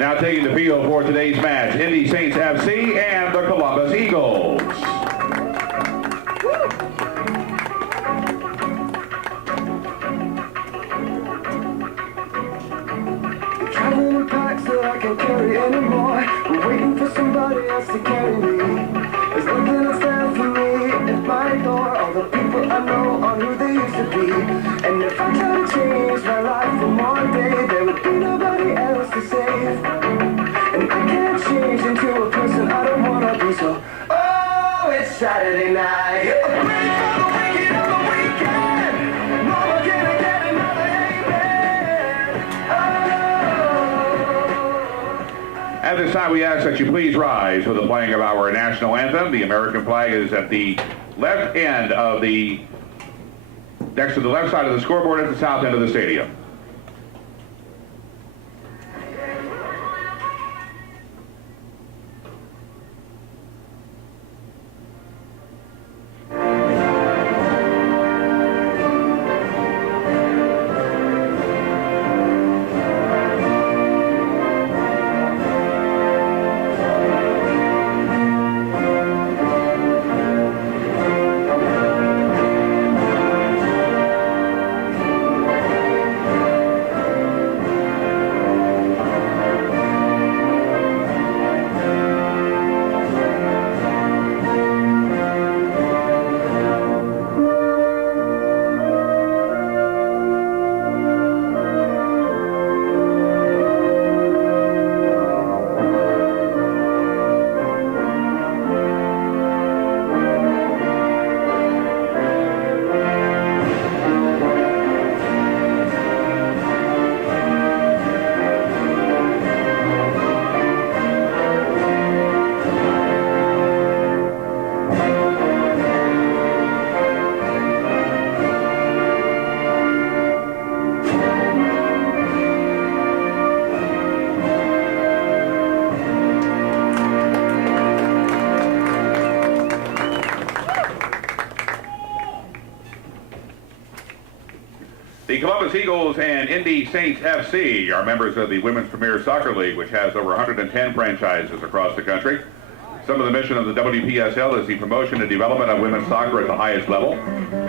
Now taking the field for today's match, Indy Saints FC and the Columbus Eagles. Traveling in packs that I can't carry anymore. We're waiting for somebody else to carry me. There's nothing that stands for me at my door. All the people I know are who they used to be. And if I try to change my life for one day, there would be nobody else to save. And I can't change into a person I don't wanna be. So, oh, it's Saturday night. A break for the wicked on the weekend. Mama, can I get another amen? Oh. At this time, we ask that you please rise for the playing of our national anthem. The American flag is at the left end of next to the left side of the scoreboard at the south end of the stadium. The Columbus Eagles and Indy Saints FC are members of the Women's Premier Soccer League, which has over 110 franchises across the country. Some of the mission of the WPSL is the promotion and development of women's soccer at the highest level,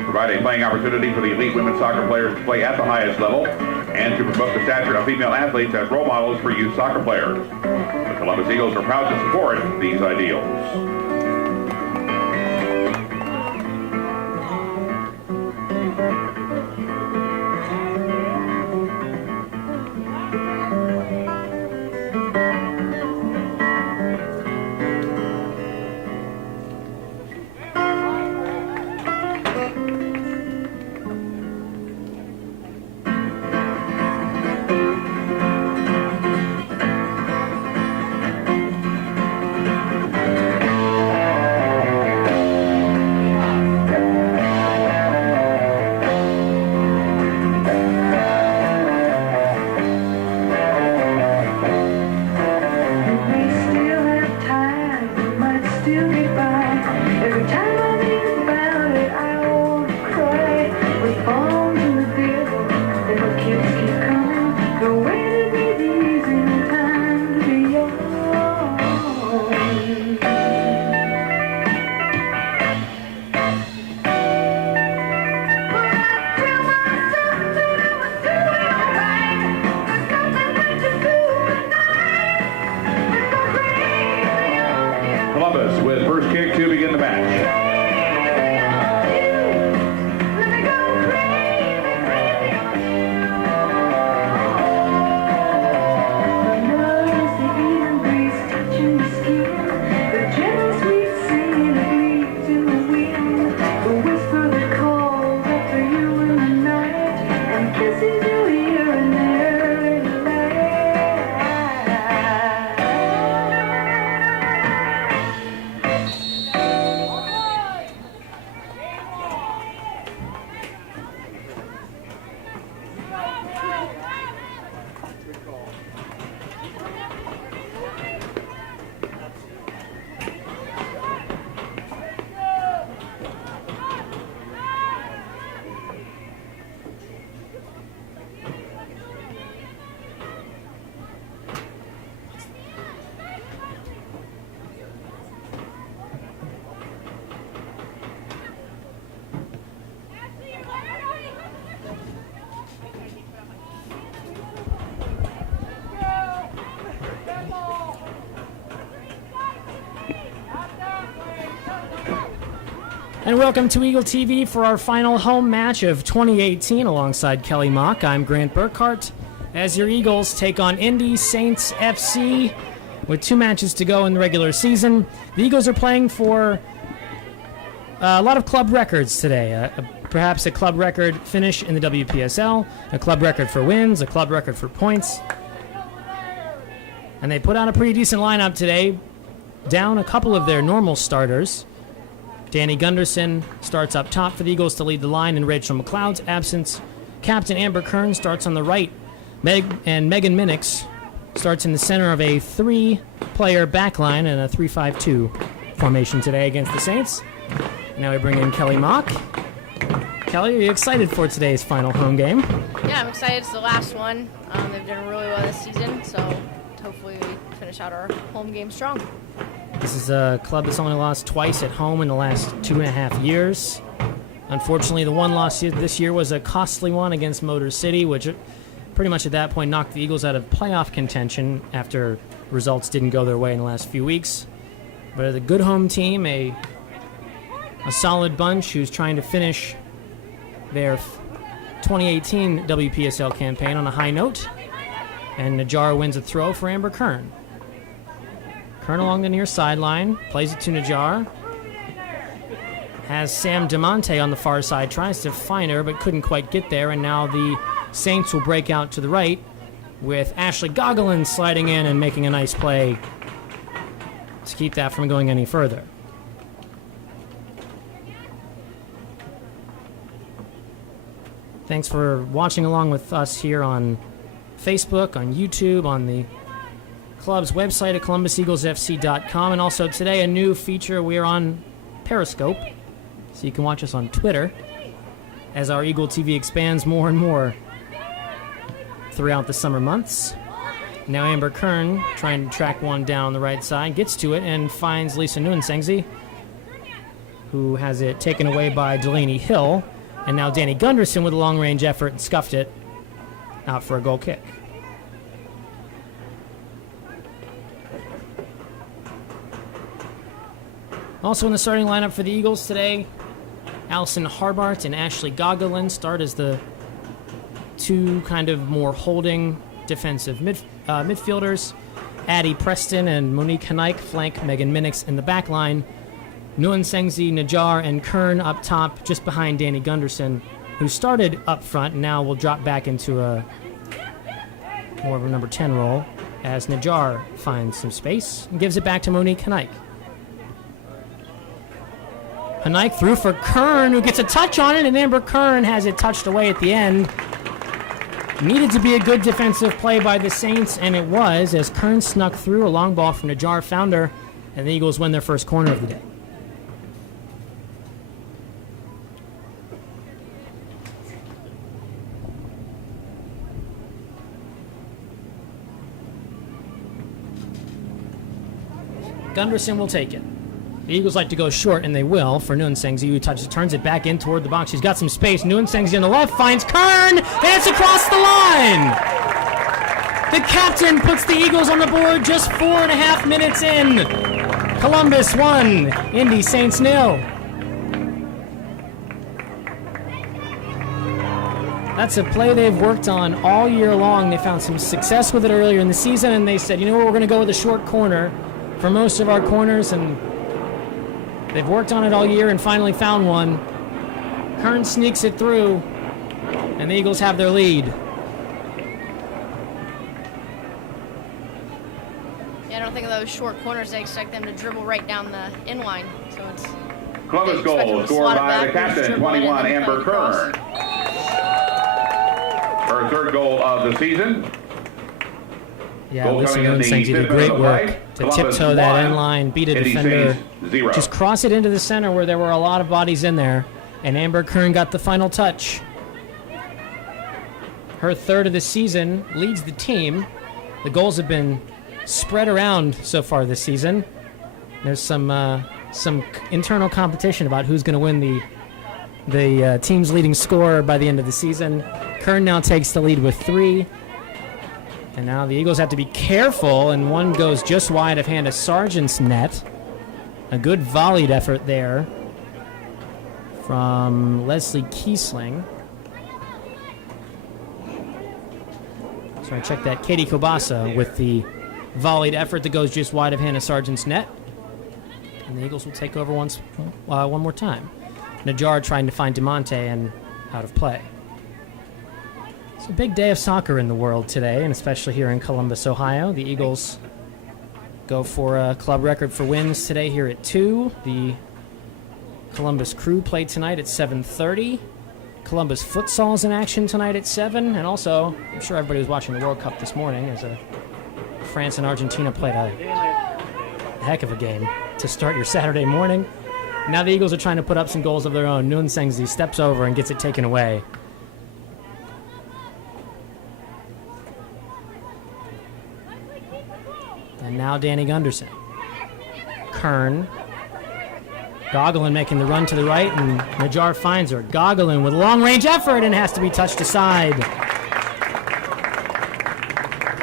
provide a playing opportunity for the elite women's soccer players to play at the highest level, and to promote the stature of female athletes as role models for youth soccer players. The Columbus Eagles are proud to support these ideals. And welcome to Eagle TV for our final home match of 2018 alongside Kelly Mock. I'm Grant Burkhart as your Eagles take on Indy Saints FC with 2 matches to go in the regular season. The Eagles are playing for a lot of club records today. Perhaps a club record finish in the WPSL, a club record for wins, a club record for points. And they put out a pretty decent lineup today, down a couple of their normal starters. Danny Gunderson starts up top for the Eagles to lead the line in Rachel McLeod's absence. Captain Amber Kern starts on the right. And Megan Minix starts in the center of a 3-player backline and a 3-5-2 formation today against the Saints. Now we bring in Kelly Mock. Kelly, are you excited for today's final home game? Yeah, I'm excited. It's the last one. They've done really well this season, so hopefully we finish out our home game strong. This is a club that's only lost twice at home in the last 2.5 years. Unfortunately, the one loss this year was a costly one against Motor City, which pretty much at that point knocked the Eagles out of playoff contention after results didn't go their way in the last few weeks. But a good home team, a solid bunch who's trying to finish their 2018 WPSL campaign on a high note. And Najjar wins a throw for Amber Kern. Kern along the near sideline, plays it to Najjar. Has Sam DeMonte on the far side, tries to find her but couldn't quite get there, and now the Saints will break out to the right with Ashley Gogolin sliding in and making a nice play to keep that from going any further. Thanks for watching along with us here on Facebook, on YouTube, on the club's website at columbuseaglesfc.com, and also today a new feature. We are on Periscope, so you can watch us on Twitter as our Eagle TV expands more and more throughout the summer months. Now Amber Kern trying to track one down on the right side, gets to it and finds Lisa Nuensengzi, who has it taken away by Delaney Hill, and now Danny Gunderson with a long-range effort and scuffed it out for a goal kick. Also in the starting lineup for the Eagles today, Allison Harbart and Ashley Gogolin start as the 2 kind of more holding defensive midfielders. Addie Preston and Monique Hanaik flank Megan Minix in the back line. Nuensengzi, Najjar, and Kern up top just behind Danny Gunderson, who started up front and now will drop back into a more of a number 10 role as Najjar finds some space and gives it back to Monique Hanaik. Hanaik through for Kern, who gets a touch on it, and Amber Kern has it touched away at the end. Needed to be a good defensive play by the Saints, and it was, as Kern snuck through. A long ball from Najjar found her, and the Eagles win their first corner of the day. Gunderson will take it. The Eagles like to go short, and they will, for Nuensengzi, who turns it back in toward the box. She's got some space. Nuensengzi on the left finds Kern, and it's across the line! The captain puts the Eagles on the board just 4.5 minutes in. Columbus 1, Indy Saints 0. That's a play they've worked on all year long. They found some success with it earlier in the season, and they said, you know what, we're going to go with a short corner for most of our corners, and they've worked on it all year and finally found one. Kern sneaks it through, and the Eagles have their lead. Yeah, I don't think of those short corners. I expect them to dribble right down the inline. So it's Columbus goal scored by the captain, 21, Amber Kern. Her 3rd goal of the season. Yeah, Lisa Nuensengzi did great work to tiptoe that end line, beat a defender, just cross it into the center where there were a lot of bodies in there, and Amber Kern got the final touch. Her 3rd of the season, leads the team. The goals have been spread around so far this season. There's some internal competition about who's going to win the team's leading scorer by the end of the season. Kern now takes the lead with 3. And now the Eagles have to be careful, and one goes just wide of Hannah Sargent's net. A good volleyed effort there from Leslie Kiesling. So I check that. Katie Kobasa with the volleyed effort that goes just wide of Hannah Sargent's net. And the Eagles will take over one more time. Najjar trying to find DeMonte and out of play. It's a big day of soccer in the world today, and especially here in Columbus, Ohio. The Eagles go for a club record for wins today here at 2. The Columbus Crew play tonight at 7:30. Columbus Futsal's in action tonight at 7. And also, I'm sure everybody was watching the World Cup this morning as France and Argentina played a heck of a game to start your Saturday morning. Now the Eagles are trying to put up some goals of their own. Noon Sengzi steps over and gets it taken away. And now Danny Gunderson. Kern. Gogolin making the run to the right, and Najjar finds her. Gogolin with long-range effort and has to be touched aside.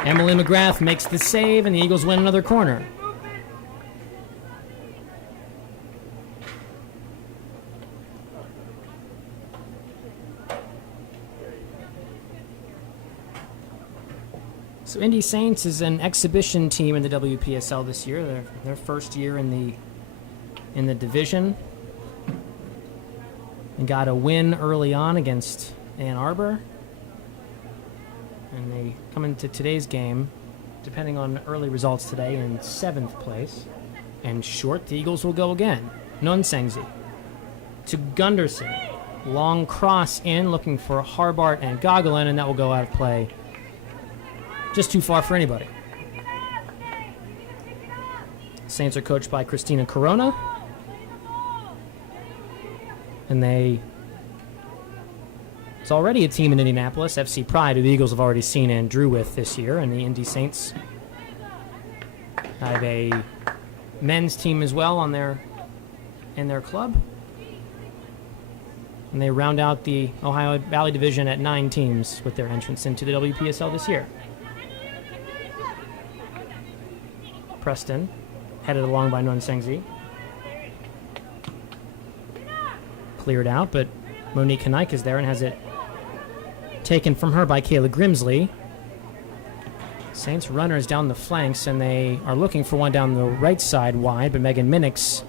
Emily McGrath makes the save, and the Eagles win another corner. So Indy Saints is an exhibition team in the WPSL this year. Their first year in the division. And got a win early on against Ann Arbor. And they come into today's game, depending on early results today, in 7th place. And short, the Eagles will go again. Nonsengzi to Gunderson. Long cross in, looking for Harbart and Gogolin, and that will go out of play. Just too far for anybody. Saints are coached by Christina Corona. And it's already a team in Indianapolis, FC Pride, who the Eagles have already seen and drew with this year. And the Indy Saints have a men's team as well in their club. And they round out the Ohio Valley Division at 9 teams with their entrance into the WPSL this year. Preston, headed along by Nonsengzi. Cleared out, but Monique Hanike is there and has it taken from her by Kayla Grimsley. Saints runners down the flanks, and they are looking for one down the right side wide, but Megan Minnick's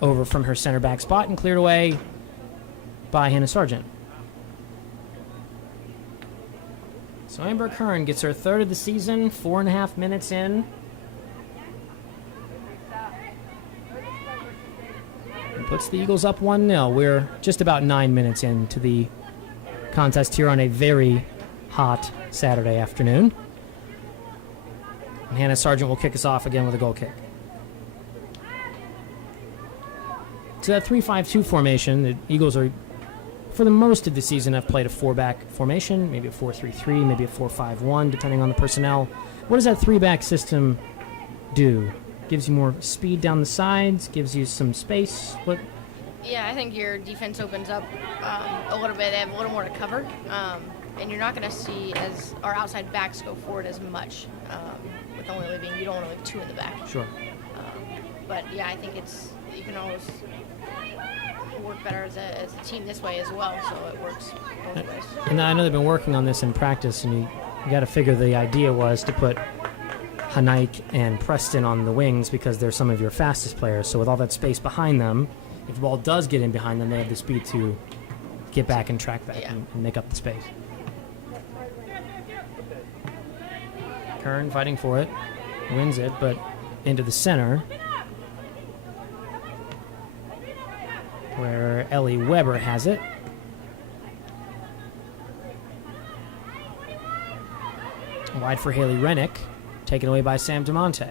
over from her center back spot and cleared away by Hannah Sargent. So Amber Kern gets her 3rd of the season, 4.5 minutes in. And puts the Eagles up 1-0. We're just about 9 minutes into the contest here on a very hot Saturday afternoon. And Hannah Sargent will kick us off again with a goal kick. So that 3-5-2 formation, the Eagles are, for the most of the season, have played a 4-back formation, maybe a 4-3-3, maybe a 4-5-1, depending on the personnel. What does that 3-back system do? Gives you more speed down the sides, gives you some space. What? Yeah, I think your defense opens up a little bit. They have a little more to cover, and you're not going to see as our outside backs go forward as much with only leaving. You don't want to leave 2 in the back. Sure. But yeah, I think you can always work better as a team this way as well. So it works both ways. And I know they've been working on this in practice, and you got to figure the idea was to put Hanike and Preston on the wings because they're some of your fastest players. So with all that space behind them, if the ball does get in behind them, they have the speed to get back and track back and make up the space. Kern fighting for it, wins it, but into the center, where Ellie Weber has it. Wide for Haley Rennick. Taken away by Sam DeMonte.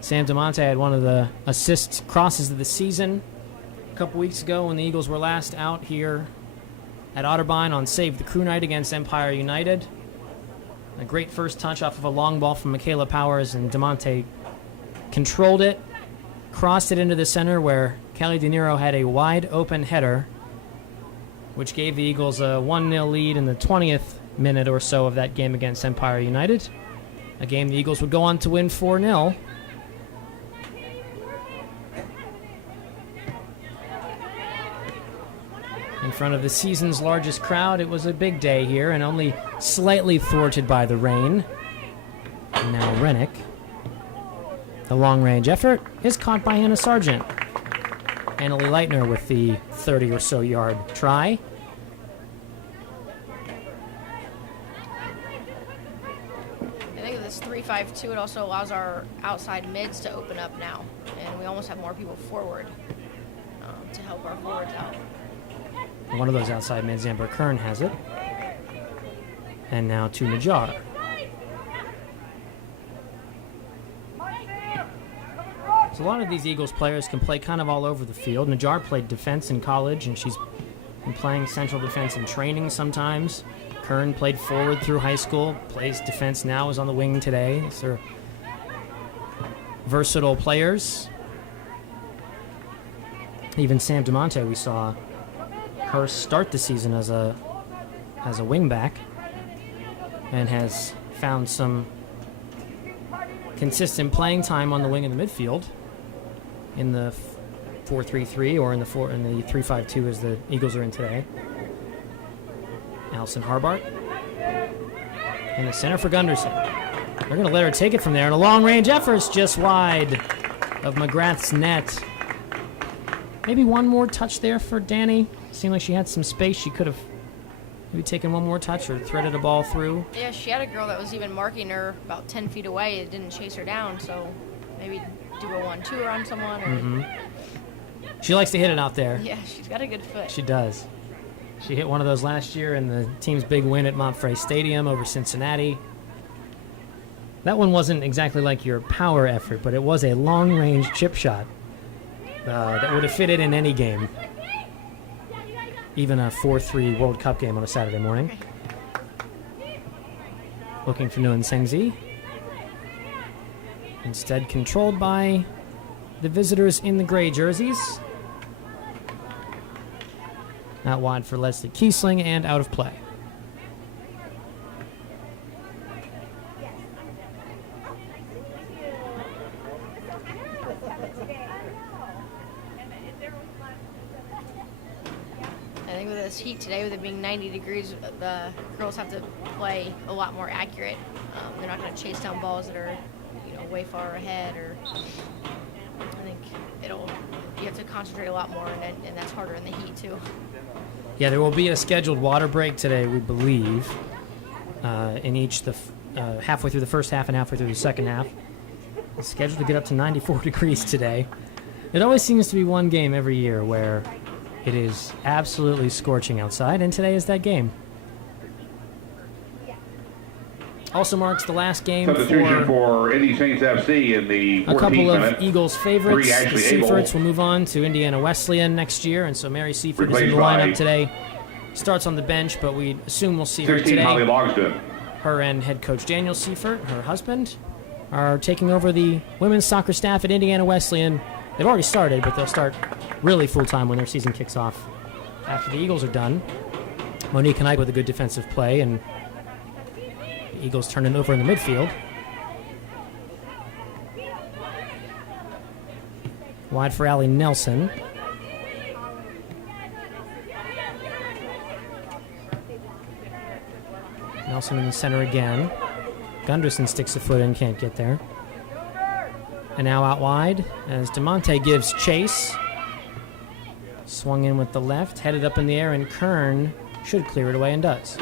Sam DeMonte had one of the assist crosses of the season a couple weeks ago when the Eagles were last out here at Otterbein on Save the Crew Night against Empire United. A great first touch off of a long ball from Michaela Powers, and DeMonte controlled it, crossed it into the center where Kelly De Niro had a wide open header, which gave the Eagles a 1-0 lead in the 20th minute or so of that game against Empire United. A game the Eagles would go on to win 4-0. In front of the season's largest crowd, it was a big day here and only slightly thwarted by the rain. And now Rennick. The long-range effort is caught by Hannah Sargent. Annalie Leitner with the 30 or so yard try. I think with this 3-5-2, it also allows our outside mids to open up now, and we almost have more people forward to help our forwards out. One of those outside mids, Amber Kern, has it. And now to Najjar. So a lot of these Eagles players can play kind of all over the field. Najjar played defense in college, and she's been playing central defense in training sometimes. Kern played forward through high school, plays defense now, is on the wing today. These are versatile players. Even Sam DeMonte, we saw her start the season as a wingback and has found some consistent playing time on the wing in the midfield in the 4-3-3 or in the 3-5-2 as the Eagles are in today. Allison Harbart in the center for Gunderson. They're going to let her take it from there, and a long-range effort's just wide of McGrath's net. Maybe one more touch there for Danny. Seemed like she had some space. She could have maybe taken one more touch or threaded a ball through. Yeah, she had a girl that was even marking her about 10 feet away. It didn't chase her down, so maybe do a 1-2 on someone. Or She likes to hit it out there. Yeah, she's got a good foot. She does. She hit one of those last year in the team's big win at Montfrey Stadium over Cincinnati. That one wasn't exactly like your power effort, but it was a long-range chip shot that would have fitted in any game. Even a 4-3 World Cup game on a Saturday morning. Looking for Nguyen Sengzi. Instead controlled by the visitors in the gray jerseys. Out wide for Leslie Kiesling and out of play. I think with this heat today, with it being 90 degrees, the girls have to play a lot more accurate. They're not going to chase down balls that are, way far ahead. Or I think you have to concentrate a lot more, and that's harder in the heat too. Yeah, there will be a scheduled water break today, we believe, in each halfway through the first half and halfway through the second half. It's scheduled to get up to 94 degrees today. It always seems to be one game every year where it is absolutely scorching outside, and today is that game. Also marks the last game Substitution for Indy Saints FC in the 14th a couple of minute. Eagles favorites. The Ashley Seiferts Abel. will move on to Indiana Wesleyan next year, and so Mary Seifert is in the Replaced by lineup today. Starts on the bench, but we assume we'll see her 16, Holly today. Logsdon. Her and head coach Daniel Seifert, her husband, are taking over the women's soccer staff at Indiana Wesleyan. They've already started, but they'll start really full-time when their season kicks off after the Eagles are done. Monique Knight with a good defensive play, and the Eagles turn it over in the midfield. Wide for Allie Nelson. Nelson in the center again. Gunderson sticks a foot in, can't get there. And now out wide as DeMonte gives chase. Swung in with the left, headed up in the air, and Kern should clear it away and does.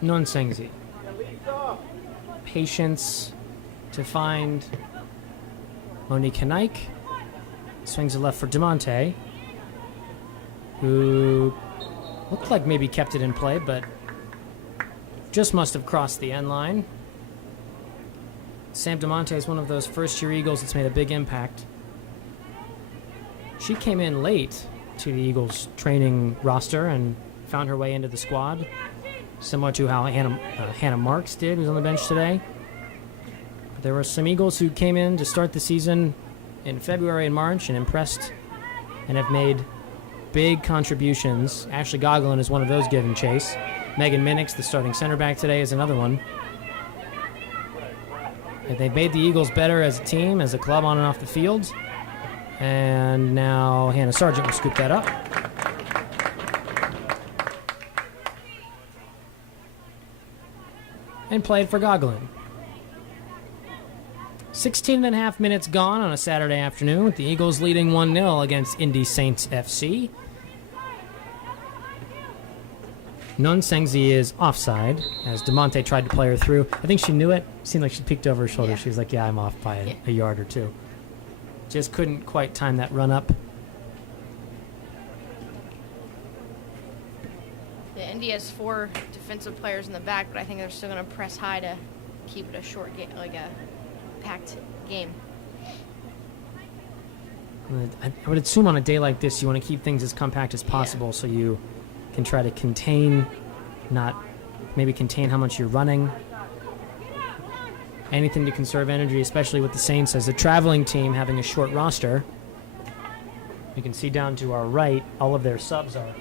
Nonsengzi. Patience to find Monique Kanaik. Swings it left for DeMonte, who looked like maybe kept it in play, but just must have crossed the end line. Sam DeMonte is one of those first-year Eagles that's made a big impact. She came in late to the Eagles training roster and found her way into the squad, similar to how Hannah Marks did, who's on the bench today. There were some Eagles who came in to start the season in February and March and impressed and have made big contributions. Ashley Goglin is one of those given chase. Megan Minix, the starting center back today, is another one. They've made the Eagles better as a team, as a club on and off the field. And now Hannah Sargent will scoop that up. And played for Goglin. 16.5 minutes gone on a Saturday afternoon with the Eagles leading 1-0 against Indy Saints FC. Nun Sengzi is offside as DeMonte tried to play her through. I think she knew it. Seemed like she peeked over her shoulder. Yeah. She was like, yeah, I'm off by a yard or two. Just couldn't quite time that run up. Yeah, Indy has 4 defensive players in the back, but I think they're still going to press high to keep it a short game, like a packed game. I would assume on a day like this, you want to keep things as compact as possible so you can try to contain how much you're running. Anything to conserve energy, especially with the Saints as a traveling team having a short roster. You can see down to our right, all of their subs are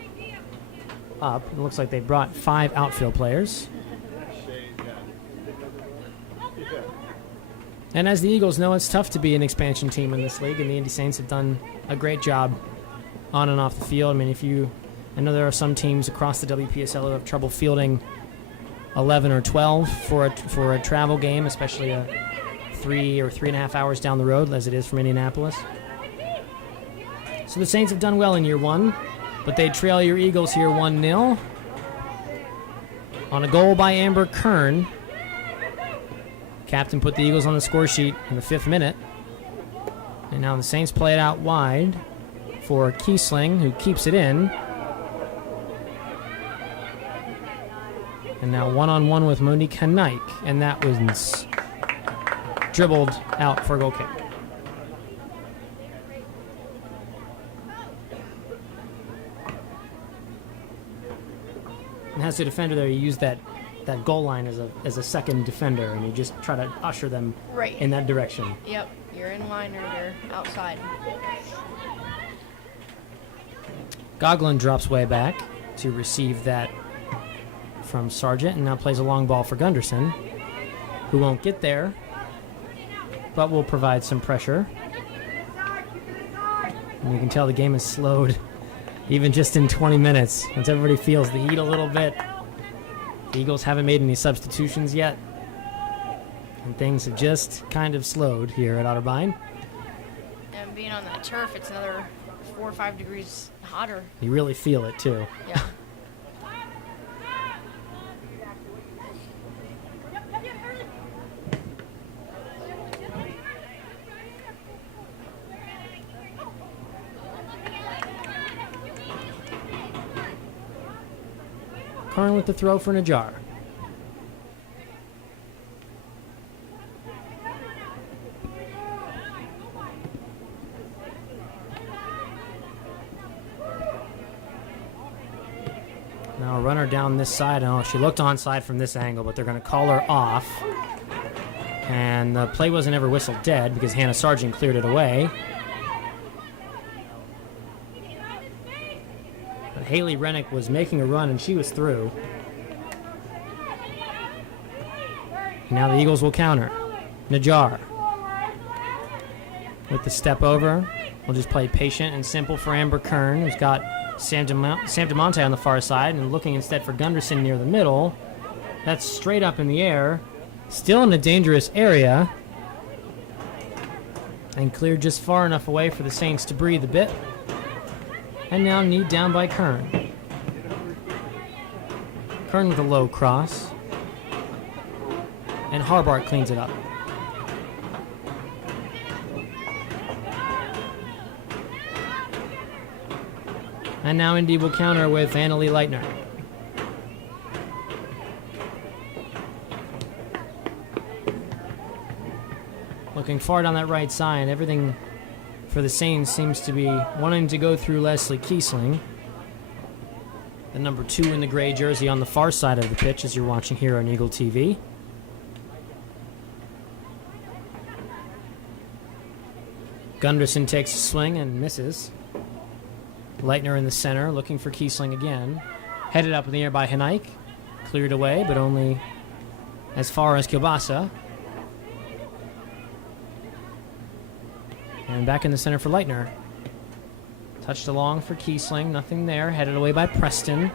up. It looks like they brought 5 outfield players. And as the Eagles know, it's tough to be an expansion team in this league, and the Indy Saints have done a great job on and off the field. I mean, I know there are some teams across the WPSL who have trouble fielding 11 or 12 for a travel game, especially a 3 or 3.5 hours down the road, as it is from Indianapolis. So the Saints have done well in year 1, but they trail your Eagles here 1-0 on a goal by Amber Kern. Captain put the Eagles on the score sheet in the 5th minute. And now the Saints play it out wide for Kiesling, who keeps it in. And now one-on-one with Monique Hanaik, and that was dribbled out for a goal kick. And as a defender there, you use that goal line as a second defender, and you just try to usher them in that direction. Yep, you're in line or you're outside. Goglin drops way back to receive that from Sargent, and now plays a long ball for Gunderson, who won't get there, but will provide some pressure. And you can tell the game is slowed, even just in 20 minutes, once everybody feels the heat a little bit. The Eagles haven't made any substitutions yet, and things have just kind of slowed here at Otterbein. And being on that turf, it's another 4 or 5 degrees hotter. You really feel it, too. Yeah. Kern with the throw for Najjar. Now a runner down this side. Oh, she looked onside from this angle, but they're going to call her off. And the play wasn't ever whistled dead because Hannah Sargent cleared it away. But Haley Rennick was making a run, and she was through. Now the Eagles will counter. Najjar with the step over. We'll just play patient and simple for Amber Kern, who's got Sam DeMonte on the far side, and looking instead for Gunderson near the middle. That's straight up in the air. Still in a dangerous area. And cleared just far enough away for the Saints to breathe a bit. And now kneed down by Kern. Kern with a low cross. And Harbart cleans it up. And now Indy will counter with Annalie Leitner. looking far down that right side. Everything for the Saints seems to be wanting to go through Leslie Kiesling, the number 2 in the gray jersey on the far side of the pitch, as you're watching here on Eagle TV. Gunderson takes a swing and misses. Leitner in the center, looking for Kiesling again. Headed up in the air by Henike. Cleared away, but only as far as Kielbasa. And back in the center for Leitner. Touched along for Kiesling, nothing there. Headed away by Preston.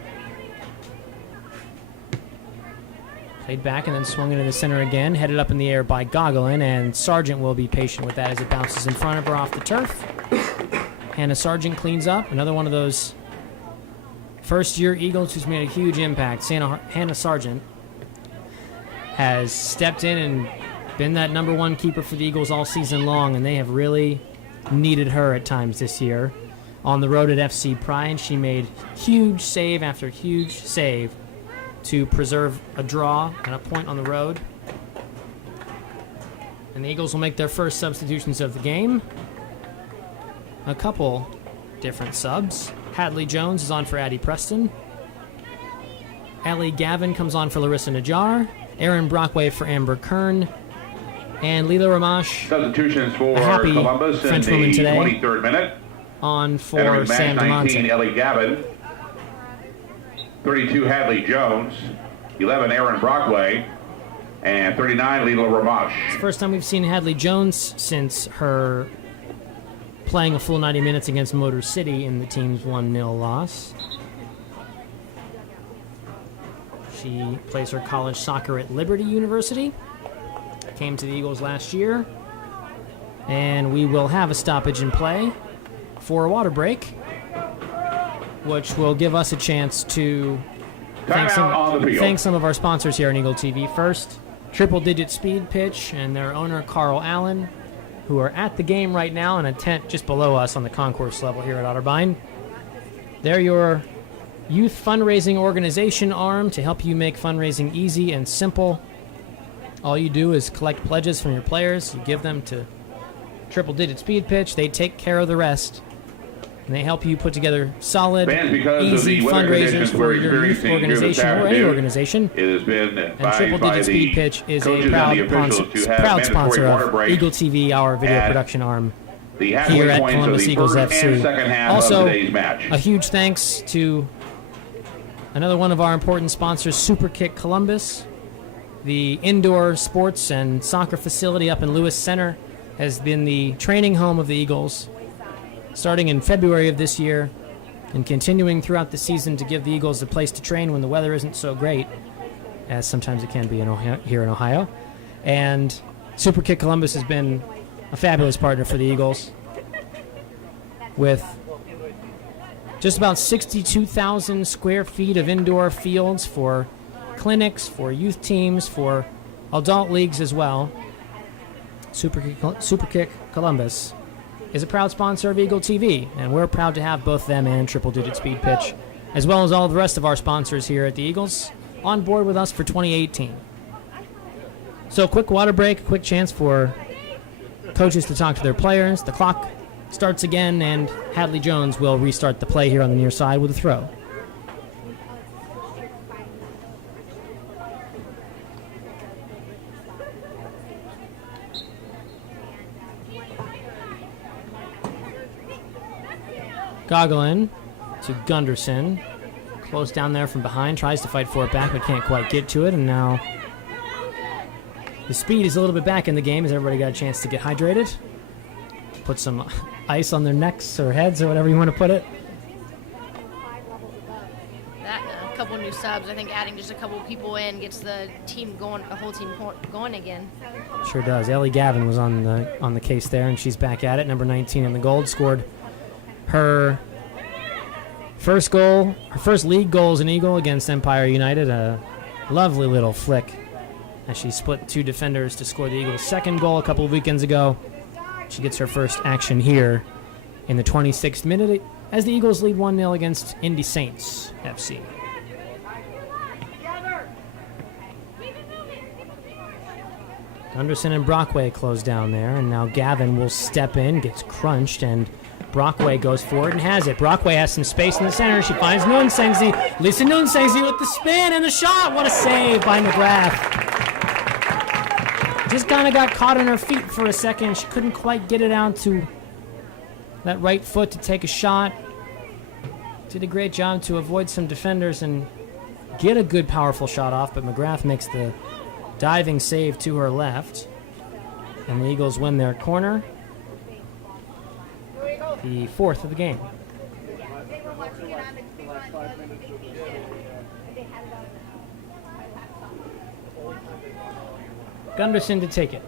Played back and then swung into the center again. Headed up in the air by Gogolin, and Sargent will be patient with that as it bounces in front of her off the turf. Hannah Sargent cleans up. Another one of those first-year Eagles who's made a huge impact. Hannah Sargent has stepped in and been that number 1 keeper for the Eagles all season long, and they have really needed her at times this year. On the road at FC Pride, she made huge save after huge save to preserve a draw and a point on the road. And the Eagles will make their first substitutions of the game. A couple different subs. Hadley Jones is on for Addie Preston. Ellie Gavin comes on for Larissa Najjar. Erin Brockway for Amber Kern. And Leela Ramash, Substitutions for a happy Columbus French in woman the today, 23rd minute. on for Entering Sam match 19, DeMonte. Ellie Gavin. 32, Hadley Jones. 11, Erin Brockway. And 39, Leela Ramash. It's the first time we've seen Hadley Jones since her playing a full 90 minutes against Motor City in the team's 1-0 loss. She plays her college soccer at Liberty University. Came to the Eagles last year. And we will have a stoppage in play for a water break, which will give us a chance to thank some of our sponsors here on Eagle TV. First, Triple Digit Speed Pitch and their owner, Carl Allen, who are at the game right now in a tent just below us on the concourse level here at Otterbein. They're your youth fundraising organization arm to help you make fundraising easy and simple. All you do is collect pledges from your players. You give them to Triple Digit Speed Pitch. They take care of the rest. And they help you put together solid, easy fundraisers for your youth organization or any organization. It has been and Triple Digit Speed Pitch is a proud sponsor of Eagle TV, our video production arm here at Columbus Eagles FC. Also, a huge thanks to another one of our important sponsors, Super Kick Columbus. The indoor sports and soccer facility up in Lewis Center has been the training home of the Eagles, starting in February of this year and continuing throughout the season to give the Eagles a place to train when the weather isn't so great, as sometimes it can be here in Ohio. And Super Kick Columbus has been a fabulous partner for the Eagles, with just about 62,000 square feet of indoor fields for clinics, for youth teams, for adult leagues as well. Super Kick Columbus is a proud sponsor of Eagle TV, and we're proud to have both them and Triple Digit Speed Pitch, as well as all the rest of our sponsors here at the Eagles, on board with us for 2018. So, quick water break, quick chance for coaches to talk to their players. The clock starts again, and Hadley Jones will restart the play here on the near side with a throw. Gogolin to Gunderson. Close down there from behind. Tries to fight for it back, but can't quite get to it. And now the speed is a little bit back in the game as everybody got a chance to get hydrated. Put some ice on their necks or heads or whatever you want to put it. That and a couple new subs. I think adding just a couple people in gets the team going, the whole team going again. Sure does. Ellie Gavin was on the case there, and she's back at it. Number 19 in the gold, scored her first goal, her first league goal as an Eagle against Empire United. A lovely little flick as she split two defenders to score the Eagles' second goal a couple of weekends ago. She gets her first action here in the 26th minute as the Eagles lead 1-0 against Indy Saints FC. Gunderson and Brockway close down there, and now Gavin will step in, gets crunched, and Brockway goes forward and has it. Brockway has some space in the center. She finds Nunsenzi. Lisa Nunsenzi with the spin and the shot. What a save by McGrath. Just kind of got caught on her feet for a second. She couldn't quite get it out to that right foot to take a shot. Did a great job to avoid some defenders and get a good, powerful shot off, but McGrath makes the diving save to her left. And the Eagles win their corner. The fourth of the game. Gunderson to take it.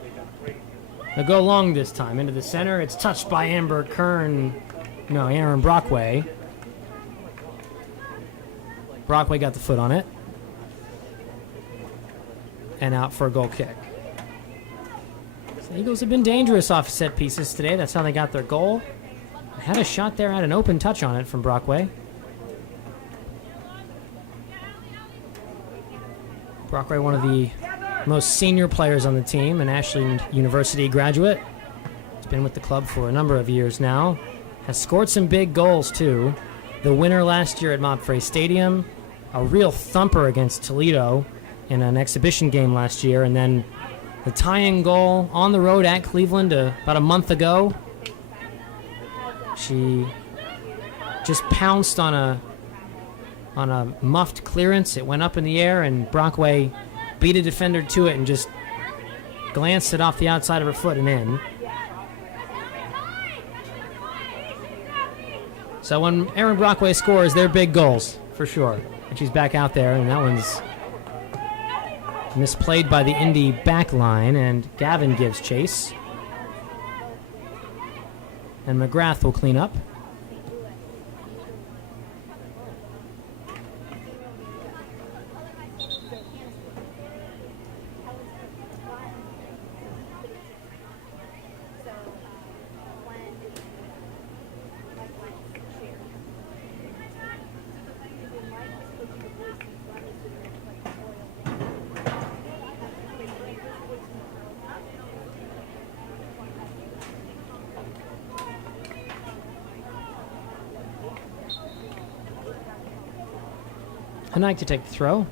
They'll go long this time into the center. It's touched by Aaron Brockway. Brockway got the foot on it. And out for a goal kick. So the Eagles have been dangerous off set pieces today. That's how they got their goal. Had a shot there, had an open touch on it from Brockway. Brockway, one of the most senior players on the team, an Ashland University graduate. He's been with the club for a number of years now. Has scored some big goals, too. The winner last year at Montfray Stadium. A real thumper against Toledo in an exhibition game last year. And then the tie-in goal on the road at Cleveland about a month ago. She just pounced on a muffed clearance. It went up in the air, and Brockway beat a defender to it and just glanced it off the outside of her foot and in. So when Aaron Brockway scores, they're big goals, for sure. And she's back out there, and that one's misplayed by the Indy back line, and Gavin gives chase. And McGrath will clean up. Hanike to take the throw.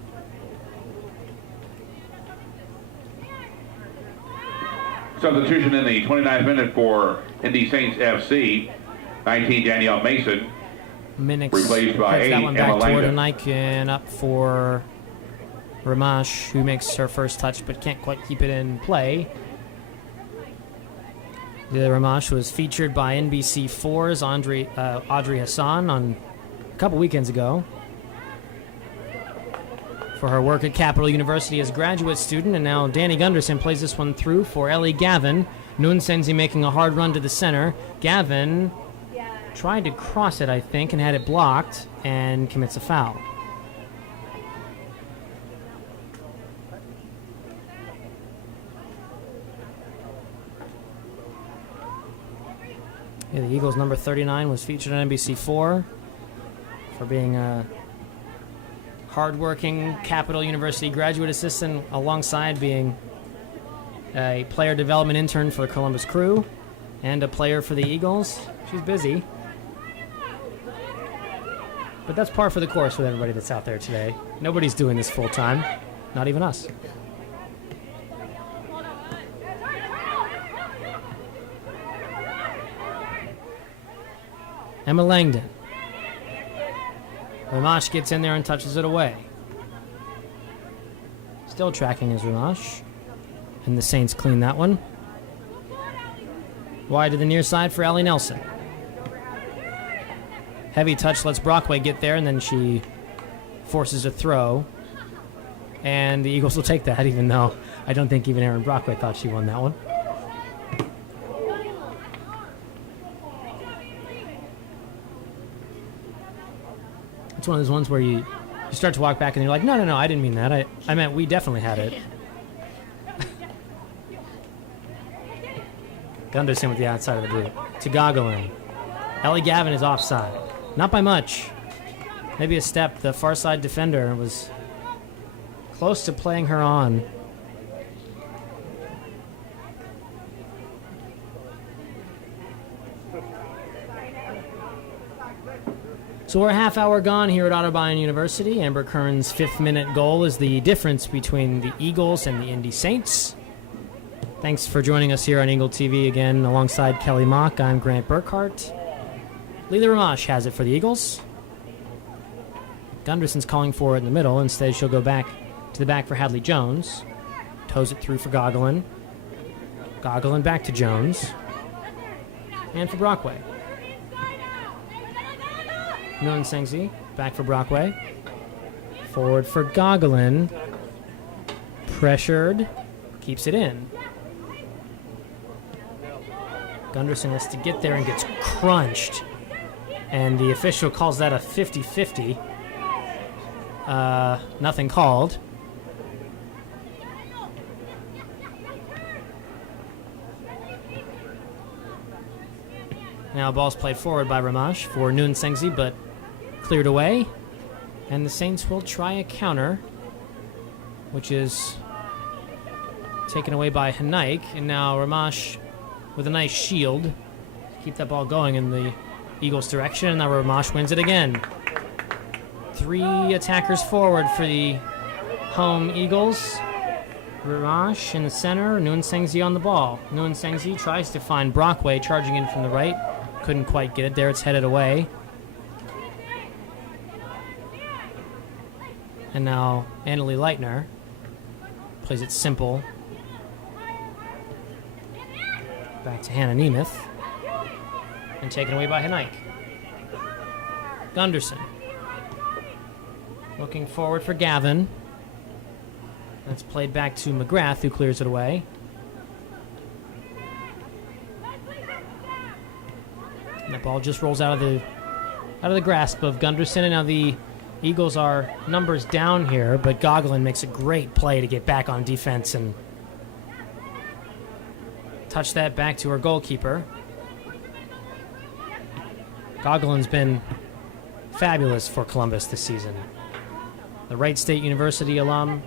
Substitution in the 29th minute for Indy Saints FC. 19, Danielle Mason. Minix replaced by heads that one back Emma toward Langdon. Hanike and up for Ramash, who makes her first touch but can't quite keep it in play. The Ramash was featured by NBC4's Audrey Hassan on a couple weekends ago for her work at Capital University as a graduate student, and now Danny Gunderson plays this one through for Ellie Gavin. Nunsenzi making a hard run to the center. Gavin tried to cross it, I think, and had it blocked and commits a foul. Yeah, the Eagles' number 39 was featured on NBC4 for being a hardworking Capital University graduate assistant alongside being a player development intern for the Columbus Crew and a player for the Eagles. She's busy. But that's par for the course with everybody that's out there today. Nobody's doing this full time, not even us. Emma Langdon. Ramash gets in there and touches it away. Still tracking is Ramash. And the Saints clean that one. Wide to the near side for Allie Nelson. Heavy touch lets Brockway get there, and then she forces a throw. And the Eagles will take that, even though I don't think even Aaron Brockway thought she won that one. It's one of those ones where you start to walk back and you're like, no, I didn't mean that. I meant we definitely had it. Gunderson with the outside of the boot. To Gogolin. Ellie Gavin is offside. Not by much. Maybe a step. The far side defender was close to playing her on. So we're a half hour gone here at Otterbein University. Amber Kern's 5th-minute goal is the difference between the Eagles and the Indy Saints. Thanks for joining us here on Eagle TV again. Alongside Kelly Mock, I'm Grant Burkhart. Leila Ramash has it for the Eagles. Gunderson's calling for it in the middle. Instead, she'll go back to the back for Hadley Jones. Toes it through for Gogolin. Gogolin back to Jones. And for Brockway. Nguyen Sengzi back for Brockway. Forward for Gogolin. Pressured. Keeps it in. Gunderson has to get there and gets crunched. And the official calls that a 50-50. Nothing called. Now ball's played forward by Ramash for Nguyen Sengzi, but cleared away. And the Saints will try a counter, which is taken away by Hanaik. And now Ramash with a nice shield. Keep that ball going in the Eagles' direction. And now Ramash wins it again. 3 attackers forward for the home Eagles. Ramash in the center, Nguyen Sengzi on the ball. Nguyen Sengzi tries to find Brockway charging in from the right. Couldn't quite get it there. It's headed away. And now Annalie Leitner plays it simple. Back to Hannah Nemeth. And taken away by Hanaik. Gunderson. Looking forward for Gavin. That's played back to McGrath, who clears it away. And that ball just rolls out of the grasp of Gunderson, and now the Eagles are numbers down here, but Gogolin makes a great play to get back on defense and touch that back to our goalkeeper. Gogolin's been fabulous for Columbus this season. The Wright State University alum,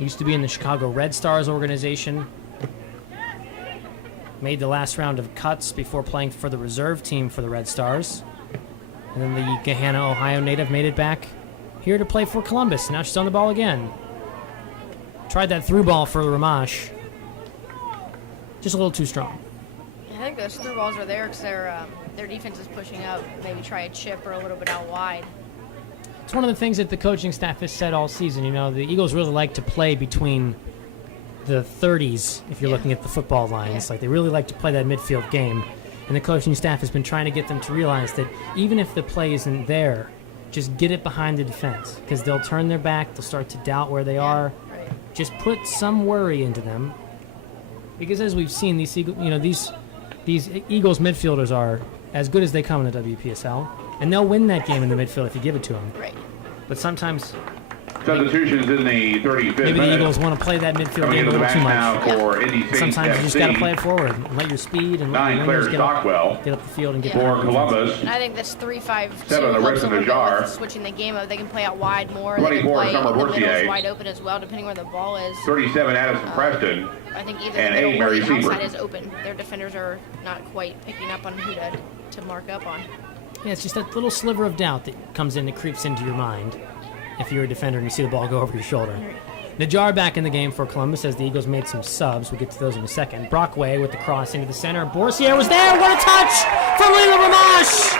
used to be in the Chicago Red Stars organization. Made the last round of cuts before playing for the reserve team for the Red Stars. And then the Gahanna, Ohio native made it back here to play for Columbus. Now she's on the ball again. Tried that through ball for Ramash. Just a little too strong. I think those through balls are there because their defense is pushing up. Maybe try a chip or a little bit out wide. It's one of the things that the coaching staff has said all season. You know, the Eagles really like to play between the 30s, if you're looking at the football lines. Like, they really like to play that midfield game. And the coaching staff has been trying to get them to realize that even if the play isn't there, just get it behind the defense. Because they'll turn their back, they'll start to doubt where they are. Right. Just put some worry into them. Because as we've seen, these Eagles midfielders are as good as they come in the WPSL. And they'll win that game in the midfield if you give it to them. Right. But sometimes Substitutions in the 35th maybe the minute. Eagles want to play that midfield Coming game a into the little match too now much. for Indy Saints Sometimes you just FC. got to play it forward and let your speed and let 9 your Claire wingers get up Stockwell the field and get for behind the defense. Columbus. And I think this 3-5-2 Seven, the helps rest a of little the jar. bit with switching the game up. They can play out wide more. They can 24, play Summer in the middle Boursier. is wide open as well, depending where the ball is. 37 Addison Preston. I think either And the middle 8 or Mary the Siebert. outside is open. Their defenders are not quite picking up on who to mark up on. Yeah, it's just that little sliver of doubt that comes in, that creeps into your mind if you're a defender and you see the ball go over your shoulder. Najar back in the game for Columbus as the Eagles made some subs. We'll get to those in a second. Brockway with the cross into the center. Boursier was there. What a touch from Leila Ramash!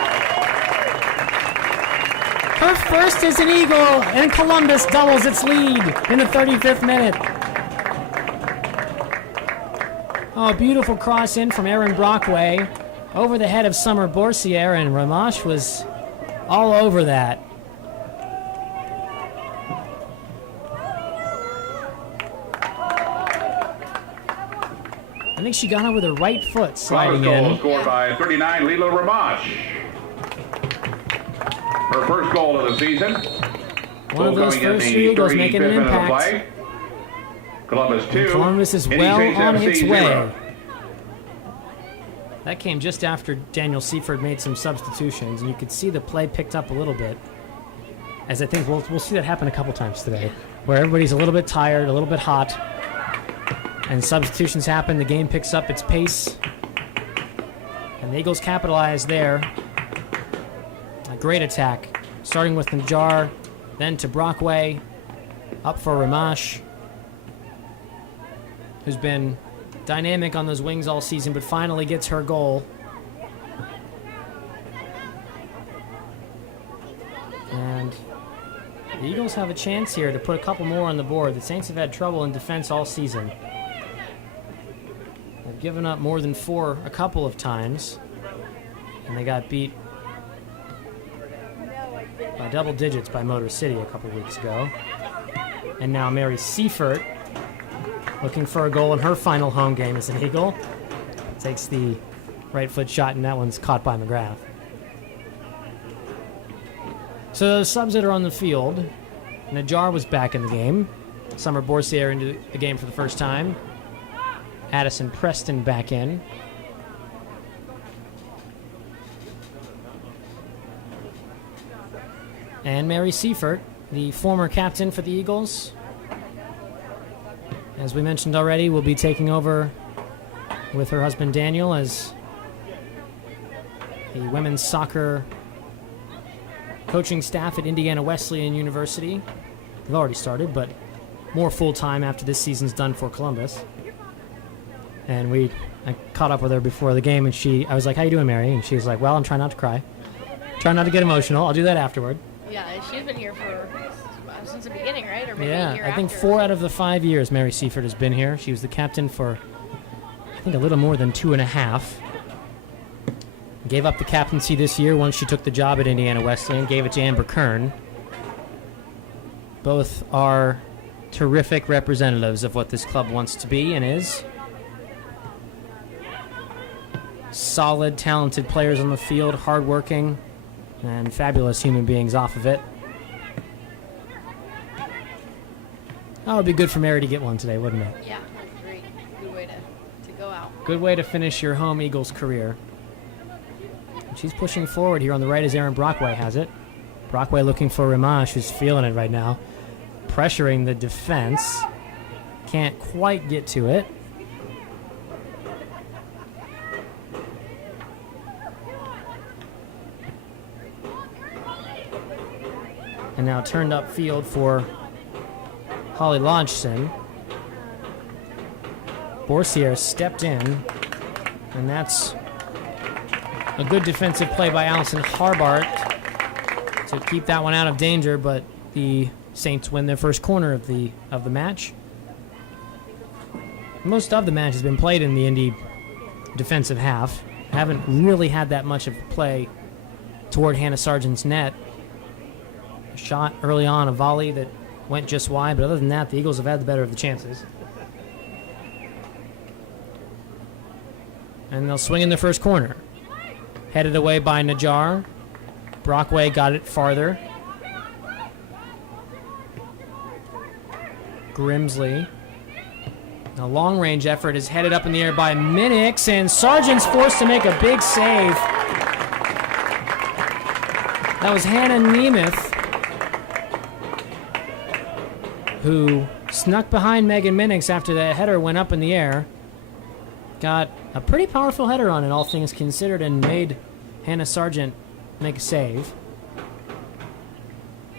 Her first as an Eagle, and Columbus doubles its lead in the 35th minute. Oh, beautiful cross in from Erin Brockway over the head of Summer Boursier, and Ramash was all over that. I think she got it with her right foot sliding Columbus goal in. scored by 39 Leila Ramash. Her first goal of the season. One of Goal those coming in first the three Eagles making an 35th minute of impact. play. Columbus 2. Columbus is Indy well Saints on FC its 0. way. That came just after Daniel Seaford made some substitutions, and you could see the play picked up a little bit. As I think we'll see that happen a couple times today, where everybody's a little bit tired, a little bit hot, and substitutions happen, the game picks up its pace, and the Eagles capitalize there. great attack, starting with Najjar, then to Brockway, up for Ramash, who's been dynamic on those wings all season, but finally gets her goal. And the Eagles have a chance here to put a couple more on the board. The Saints have had trouble in defense all season. They've given up more than 4 a couple of times, and they got beat by double digits by Motor City a couple weeks ago. And now Mary Seifert, looking for a goal in her final home game as an Eagle, takes the right foot shot, and that one's caught by McGrath. So the subs that are on the field, Najjar was back in the game. Summer Borsier into the game for the first time. Addison Preston back in. And Mary Seifert, the former captain for the Eagles, as we mentioned already, will be taking over with her husband Daniel as the women's soccer coaching staff at Indiana Wesleyan University. They've already started, but more full-time after this season's done for Columbus. And I caught up with her before the game, and I was like, "How you doing, Mary?" And she was like, "Well, I'm trying not to cry. Trying not to get emotional. I'll do that afterward." Yeah, she's been here since the beginning, right? Or maybe Yeah, a year I think after. 4 out of the 5 years Mary Seifert has been here. She was the captain for, I think, a little more than 2.5. Gave up the captaincy this year once she took the job at Indiana Wesleyan, gave it to Amber Kern. Both are terrific representatives of what this club wants to be and is. Solid, talented players on the field, hardworking, and fabulous human beings off of it. That would be good for Mary to get one today, wouldn't it? Yeah, great. Good way to go out. Good way to finish your home Eagles career. And she's pushing forward here on the right as Aaron Brockway has it. Brockway looking for Ramash, who's feeling it right now. Pressuring the defense. Can't quite get to it. And now turned up field for Holly Lodgson. Borsier stepped in, and that's a good defensive play by Allison Harbart to keep that one out of danger, but the Saints win their first corner of the match. Most of the match has been played in the Indy defensive half. Haven't really had that much of play toward Hannah Sargent's net. A shot early on, a volley that went just wide, but other than that, the Eagles have had the better of the chances. And they'll swing in the first corner. Headed away by Najjar. Brockway got it farther. Grimsley. A long-range effort is headed up in the air by Minix, and Sargent's forced to make a big save. That was Hannah Nemeth, who snuck behind Megan Minix after the header went up in the air. Got a pretty powerful header on it, all things considered, and made Hannah Sargent make a save.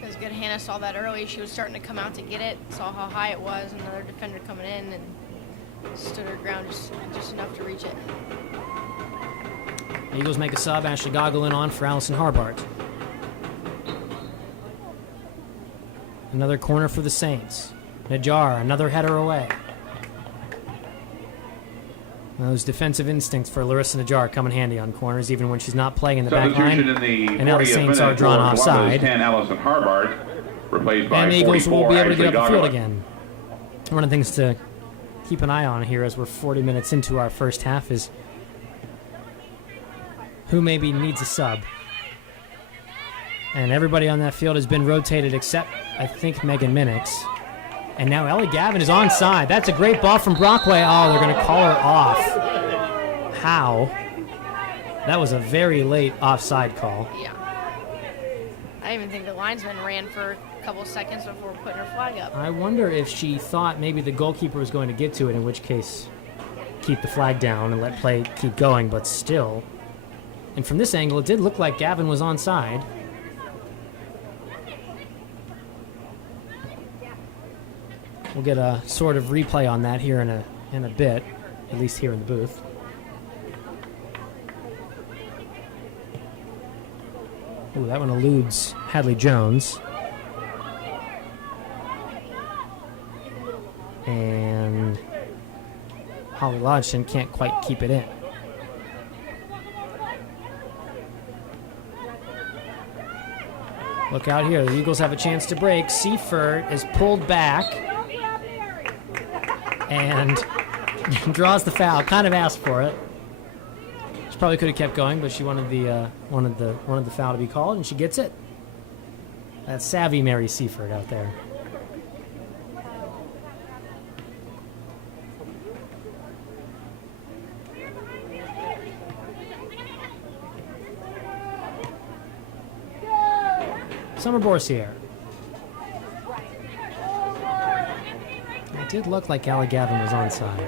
It was good. Hannah saw that early. She was starting to come out to get it, saw how high it was, another defender coming in, and stood her ground just enough to reach it. The Eagles make a sub. Ashley Gogolin on for Allison Harbart. Another corner for the Saints. Najjar, another header away. Those defensive instincts for Larissa Najjar come in handy on corners, even when she's not playing in the back line. Substitution in the And now the 40th Saints minute are drawn for Columbus, offside. 10 Allison Harbart, replaced by And the Eagles 44 will be able to get Ashley up the field Gogolin. again. One of the things to keep an eye on here as we're 40 minutes into our first half is who maybe needs a sub. And everybody on that field has been rotated except, I think, Megan Minix. And now Ellie Gavin is onside. That's a great ball from Brockway. Oh, they're going to call her off. How? That was a very late offside call. Yeah. I even think the linesman ran for a couple seconds before putting her flag up. I wonder if she thought maybe the goalkeeper was going to get to it, in which case keep the flag down and let play keep going, but still. And from this angle, it did look like Gavin was onside. We'll get a sort of replay on that here in a bit, at least here in the booth. Ooh, that one eludes Hadley Jones. And Holly Lodgson can't quite keep it in. Look out here. The Eagles have a chance to break. Seifert is pulled back and draws the foul. Kind of asked for it. She probably could have kept going, but she wanted the foul to be called, and she gets it. That's savvy Mary Seifert out there. Summer Borsier. It did look like Ellie Gavin was onside.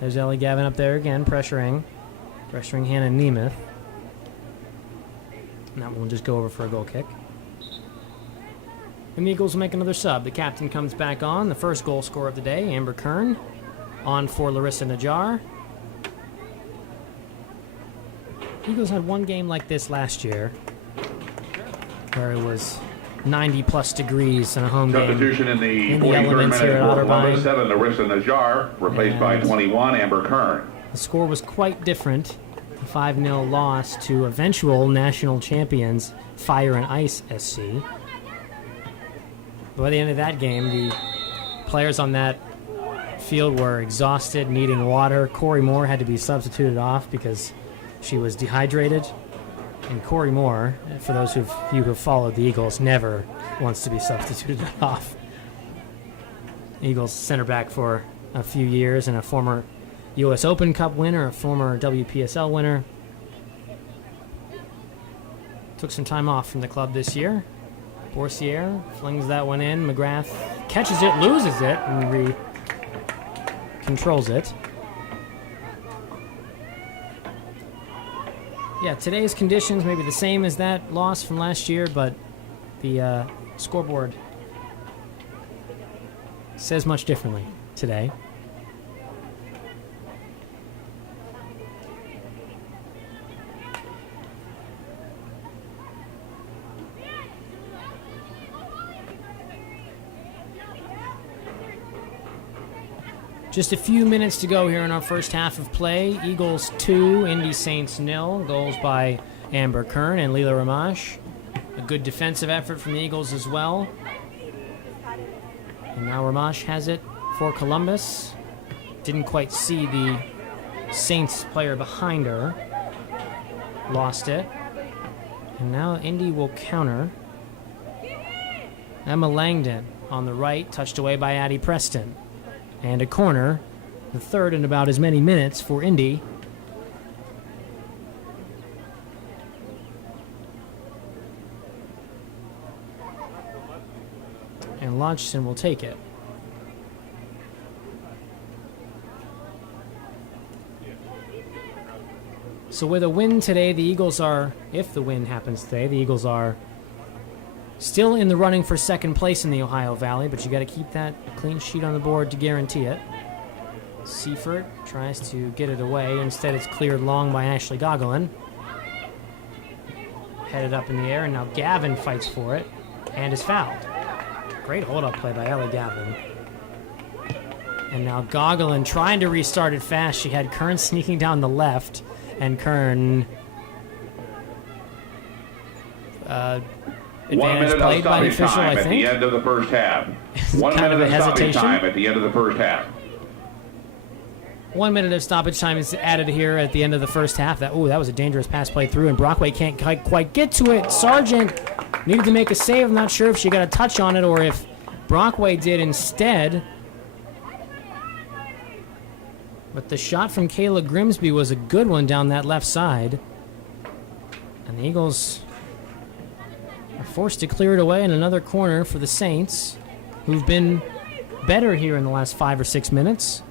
There's Ellie Gavin up there again, pressuring Hannah Nemeth. And that one will just go over for a goal kick. And the Eagles will make another sub. The captain comes back on. The first goal scorer of the day, Amber Kern, on for Larissa Najjar. Eagles had one game like this last year, where it was 90-plus degrees in a home game. Substitution in the 43rd elements here minute at for Otterbein. number 7, Larissa Najjar, replaced by 21, Amber Kern. The score was quite different. A 5-0 loss to eventual national champions Fire and Ice SC. By the end of that game, the players on that field were exhausted, needing water. Corey Moore had to be substituted off because she was dehydrated. And Corey Moore, for those of you who have followed the Eagles, never wants to be substituted off. Eagles center back for a few years and a former U.S. Open Cup winner, a former WPSL winner. Took some time off from the club this year. Borsier flings that one in. McGrath catches it, loses it, and controls it. Yeah, today's conditions may be the same as that loss from last year, but the scoreboard says much differently today. Just a few minutes to go here in our first half of play. Eagles 2, Indy Saints 0. Goals by Amber Kern and Leela Ramash. A good defensive effort from the Eagles as well. And now Ramash has it for Columbus. Didn't quite see the Saints player behind her. Lost it. And now Indy will counter. Emma Langdon on the right, touched away by Addie Preston. And a corner, the third in about as many minutes for Indy. And Lodgson will take it. So with a win today, the Eagles are, if the win happens today, the Eagles are still in the running for second place in the Ohio Valley, but you got to keep that clean sheet on the board to guarantee it. Seifert tries to get it away. Instead, it's cleared long by Ashley Gogolin. Headed up in the air, and now Gavin fights for it and is fouled. Great hold-up play by Ellie Gavin. And now Gogolin trying to restart it fast. She had Kern sneaking down the left, and Kern... 1 minute of played by the stoppage official, time I at think. the end of the first half. 1 Kind of minute a of stoppage hesitation. time at the end of the first half. 1 minute of stoppage time is added here at the end of the first half. That was a dangerous pass play through, and Brockway can't quite get to it. Sargent needed to make a save. I'm not sure if she got a touch on it or if Brockway did instead. But the shot from Kayla Grimsby was a good one down that left side. And the Eagles are forced to clear it away in another corner for the Saints, who've been better here in the last 5 or 6 minutes.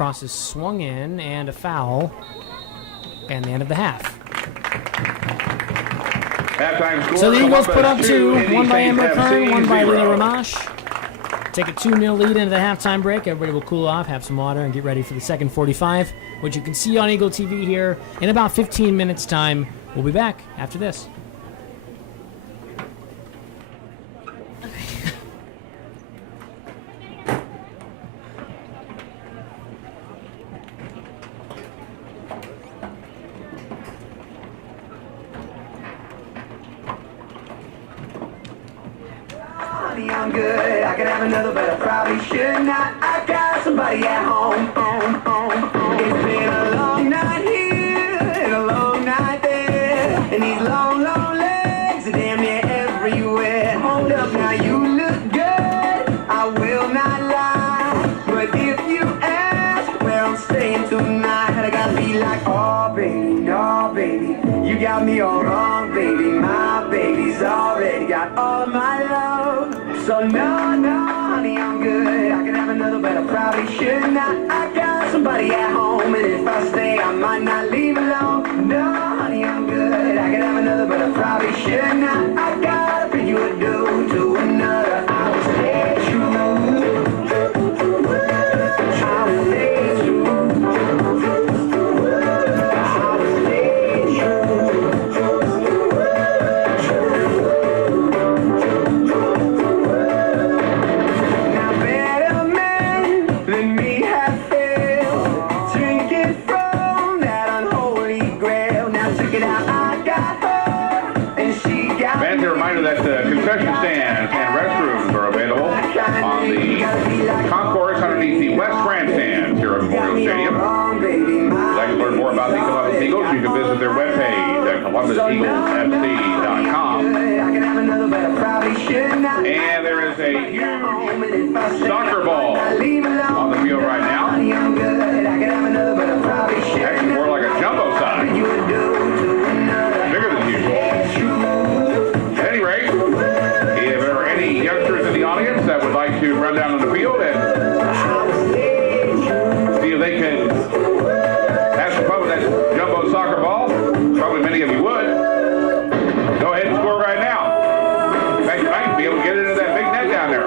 cross is swung in, and a foul. And the end of the half. Halftime score. So the Eagles put up 2, Indy one by Saints Amber Kern, FC, one by 0. Leela Ramash. Take a 2-0 lead into the halftime break. Everybody will cool off, have some water, and get ready for the second 45, which you can see on Eagle TV here in about 15 minutes' time. We'll be back after this. I'm good, I could have another, but I probably should not. I got somebody at home. It's been a long night here and a long night there, and these long, long legs are damn near everywhere. Hold up, now you look good, I will not lie, but if you ask where I'm staying tonight, I gotta be like, oh baby, no baby, you got me all wrong, baby. My baby's already got all my love. So no, no, honey, I'm good. I could have another, but I probably should not. I got somebody at home, and if I stay, I might not leave alone. No, honey, I'm good. I could have another, but I probably should not. I gotta bring you a dude to another. I will stay true. I will stay true. I will stay true. Fans, a reminder that concession stands and restrooms are available on the concourse underneath the West Grandstand here at Memorial Stadium. If you'd like to learn more about the Columbus Eagles, you can visit their webpage at columbuseaglesfc.com. And there is a huge soccer ball on the field right now. Actually more like a jumbo size. Bigger than usual. At any rate, if there are any youngsters in the audience that would like to run down on the field and see if they can have some fun with that jumbo soccer ball, probably many of you would, go ahead and score right now. In fact, you might be able to get it into that big net down there.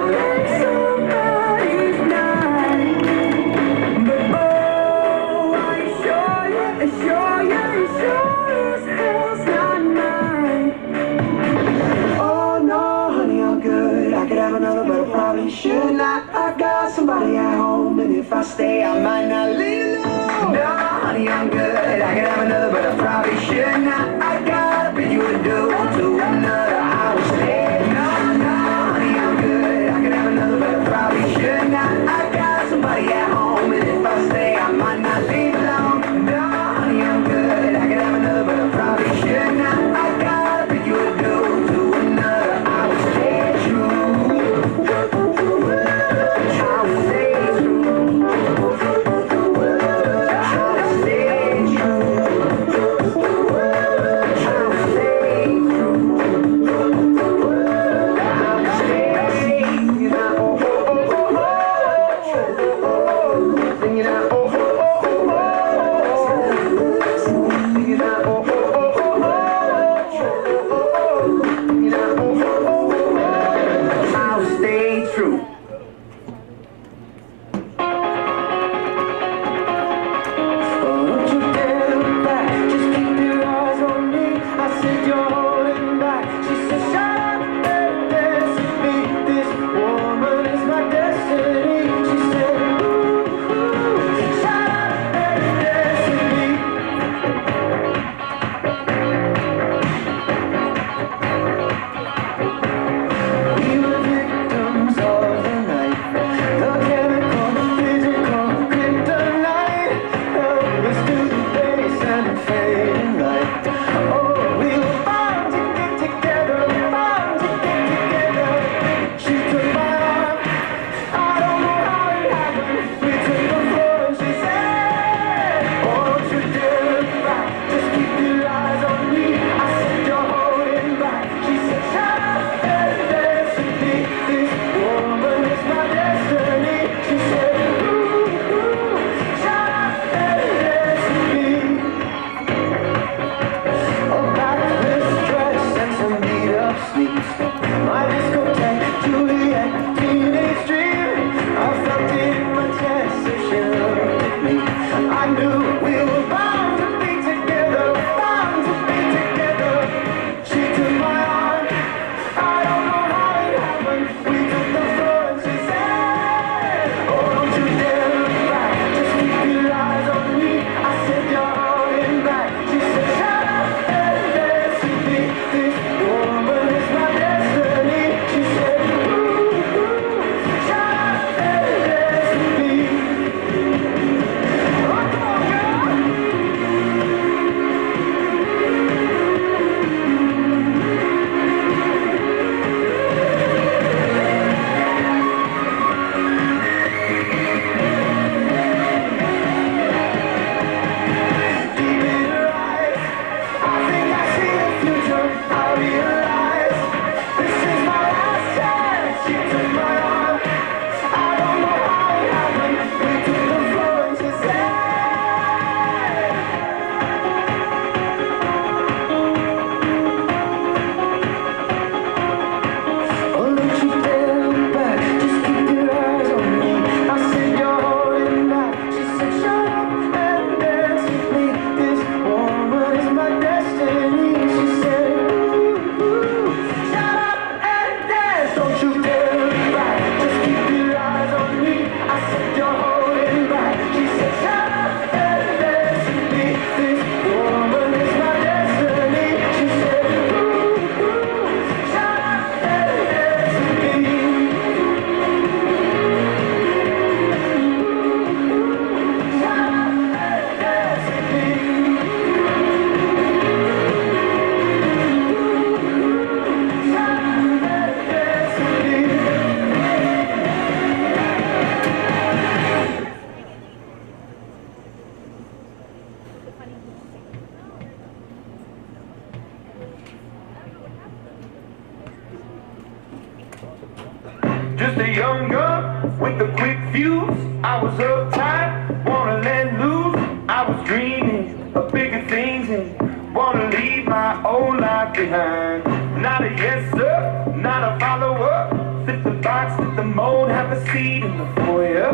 Just a young gun with a quick fuse. I was uptight, wanna let loose. I was dreaming of bigger things and wanna leave my old life behind. Not a yes sir, not a follower. Fit the box, fit the mold, have a seat in the foyer.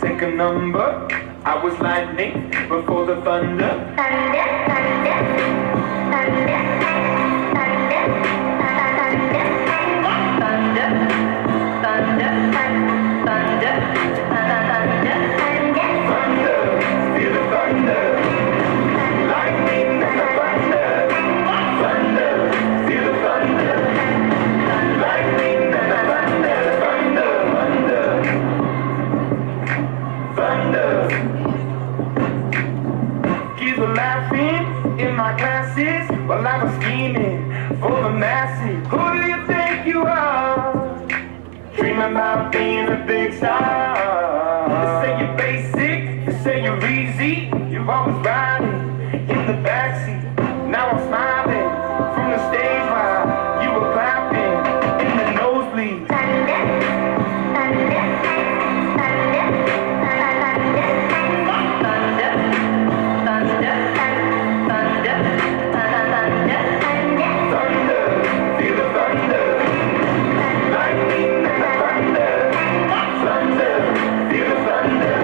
Take a number. I was lightning before the thunder. Thunder, thunder, thunder, thunder, thunder, thunder, thunder, thunder, thunder, thunder, feel the thunder. Lightning and the thunder. Thunder, feel the thunder. Lightning and the thunder. Thunder, thunder, thunder. Kids were laughing in my classes while I was scheming for the masses. Who do you think you are? Dreaming about being a big star. They say you're basic, they say you're easy. You're always riding in the backseat. Now I'm smiling from the stage while you were clapping in the nosebleed. Thunder, thunder, thunder, thunder, thunder, thunder, thunder, thunder, thunder, feel the thunder. Lightning and the thunder. Thunder, feel the thunder.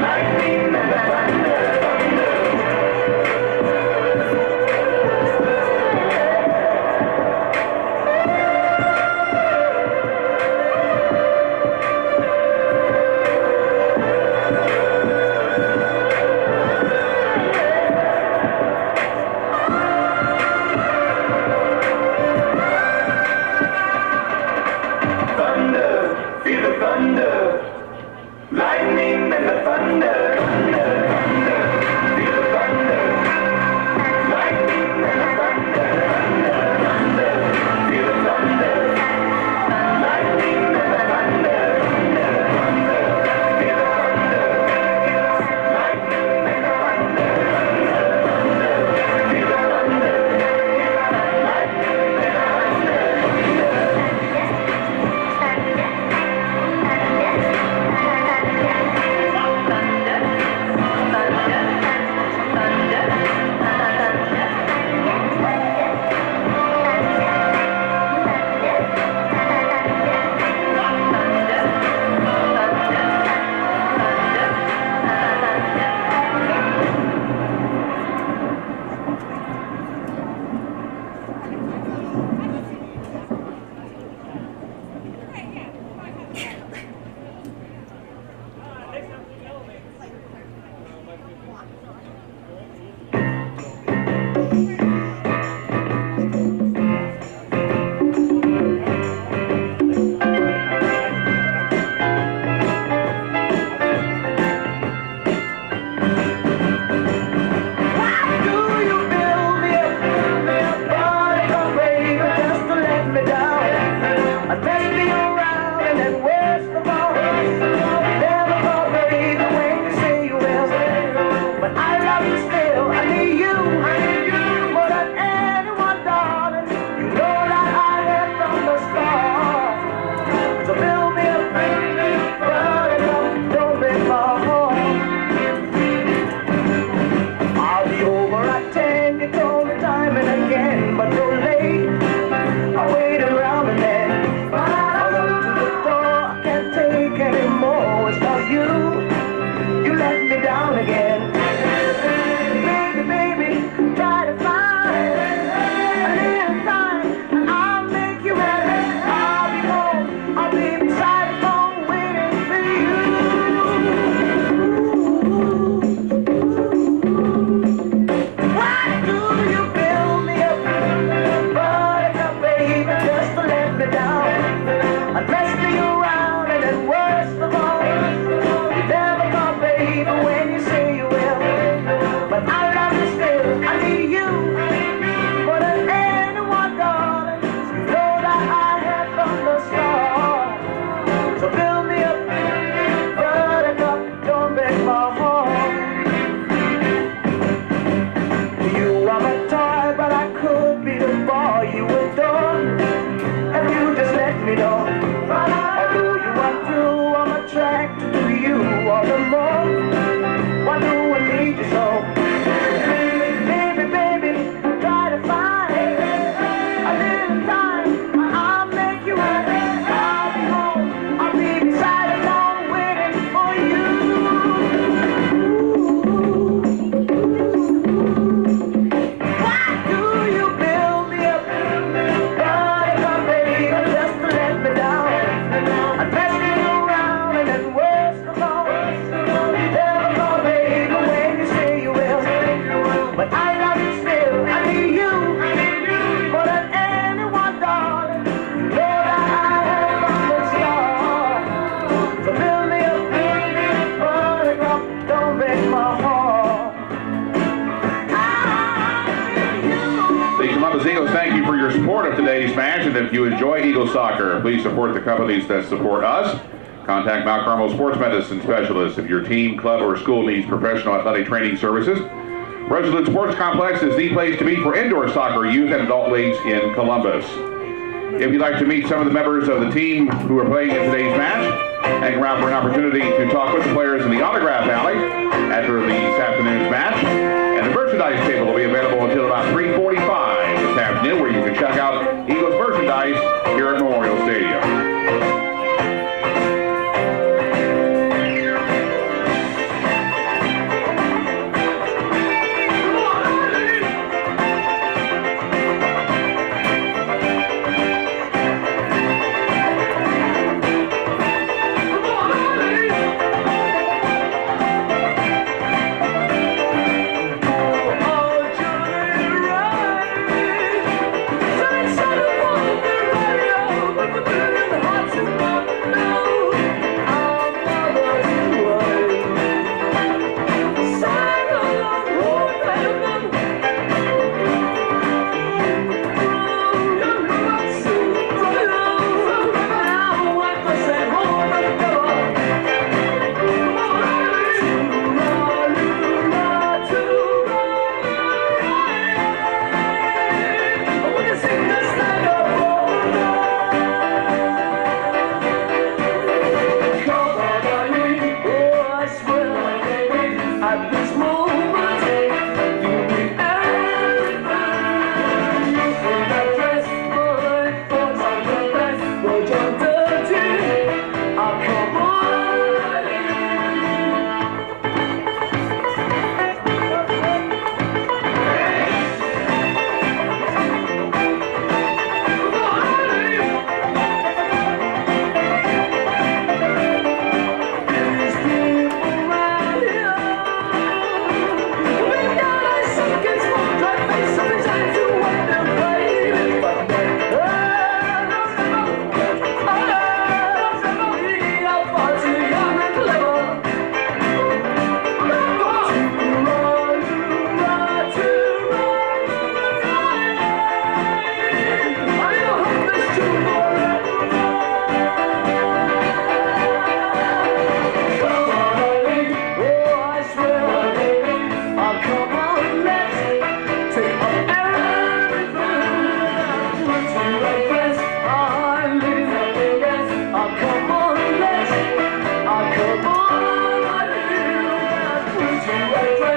Lightning and the thunder. Thunder. Columbus Eagles, thank you for your support of today's match. And if you enjoy Eagle soccer, please support the companies that support us. Contact Mount Carmel Sports Medicine Specialists if your team, club, or school needs professional athletic training services. Resolute Sports Complex is the place to be for indoor soccer, youth, and adult leagues in Columbus. If you'd like to meet some of the members of the team who are playing in today's match, hang around for an opportunity to talk with the players in the autograph alley after this afternoon's match. And the merchandise table will be available until about 3:45 this afternoon, where you can check out Eagles merchandise here at Memorial Stadium.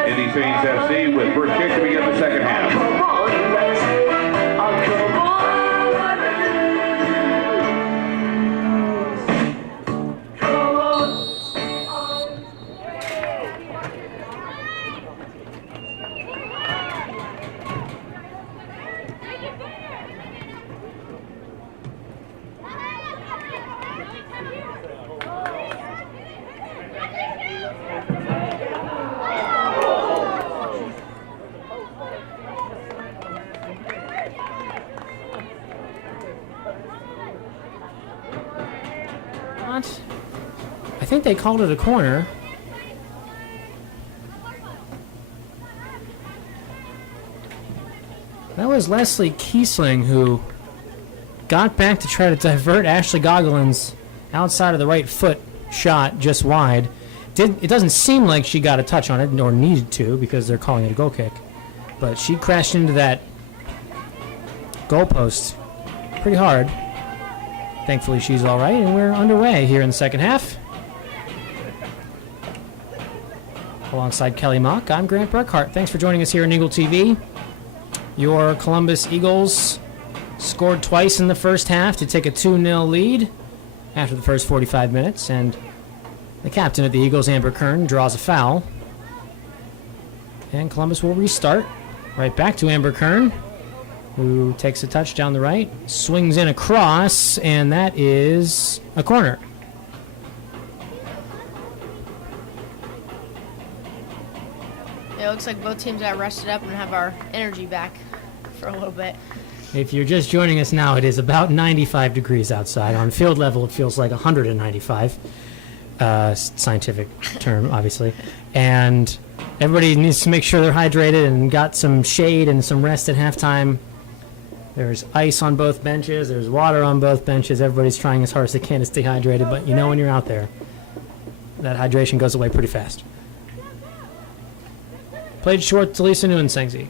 Indy Saints FC with first kick to begin the second half. I think they called it a corner. That was Leslie Kiesling who got back to try to divert Ashley Goggolin's outside of the right foot shot just wide. It doesn't seem like she got a touch on it, nor needed to, because they're calling it a goal kick. But she crashed into that goalpost pretty hard. Thankfully, she's all right, and we're underway here in the second half. Alongside Kelly Mock, I'm Grant Burkhart. Thanks for joining us here on Eagle TV. Your Columbus Eagles scored twice in the first half to take a 2-0 lead after the first 45 minutes, and the captain of the Eagles, Amber Kern, draws a foul. And Columbus will restart. Right back to Amber Kern, who takes a touch down the right, swings in across, and that is a corner. It looks like both teams got rested up and have our energy back for a little bit. If you're just joining us now, it is about 95 degrees outside. On field level, it feels like 195. Scientific term, obviously. And everybody needs to make sure they're hydrated and got some shade and some rest at halftime. There's ice on both benches. There's water on both benches. Everybody's trying as hard as they can to stay hydrated, but you know when you're out there, that hydration goes away pretty fast. Played short to Lisa Nuensengzi,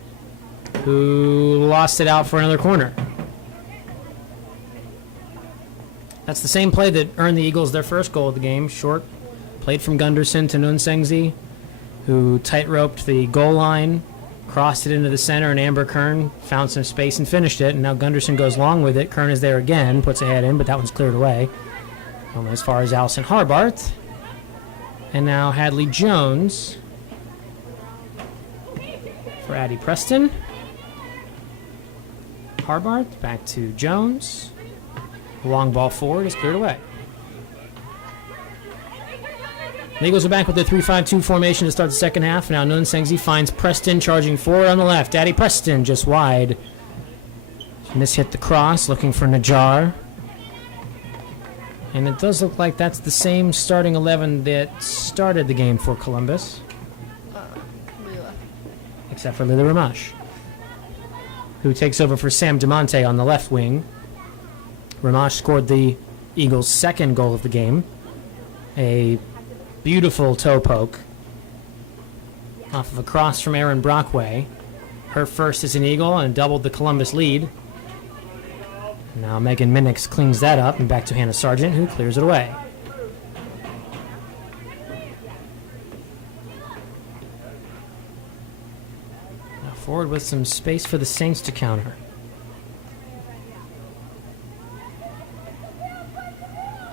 who lost it out for another corner. That's the same play that earned the Eagles their first goal of the game. Short, played from Gunderson to Nuensengzi, who tight-roped the goal line, crossed it into the center, and Amber Kern found some space and finished it. And now Gunderson goes long with it. Kern is there again, puts a head in, but that one's cleared away. As far as Allison Harbart. And now Hadley Jones for Addie Preston. Harbart back to Jones. Long ball forward is cleared away. The Eagles are back with the 3-5-2 formation to start the second half. Now Nuensengzi finds Preston charging forward on the left. Addie Preston just wide. Mishit the cross, looking for Najjar. And it does look like that's the same starting 11 that started the game for Columbus. Lila. Except for Lila Ramash, who takes over for Sam DeMonte on the left wing. Ramash scored the Eagles' second goal of the game. A beautiful toe poke off of a cross from Erin Brockway. Her first as an Eagle and doubled the Columbus lead. Now Megan Minix cleans that up and back to Hannah Sargent, who clears it away. Now forward with some space for the Saints to counter.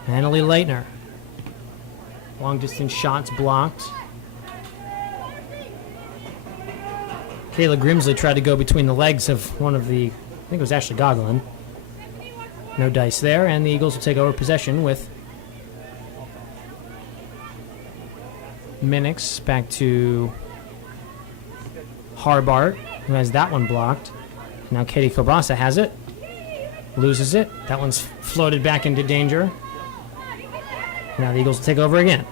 Annalie Leitner. Long distance shots blocked. Kayla Grimsley tried to go between the legs of one of the, I think it was Ashley Goglin. No dice there, and the Eagles will take over possession with Minix back to Harbart, who has that one blocked. Now Katie Kobasa has it. Loses it. That one's floated back into danger. Now the Eagles will take over again.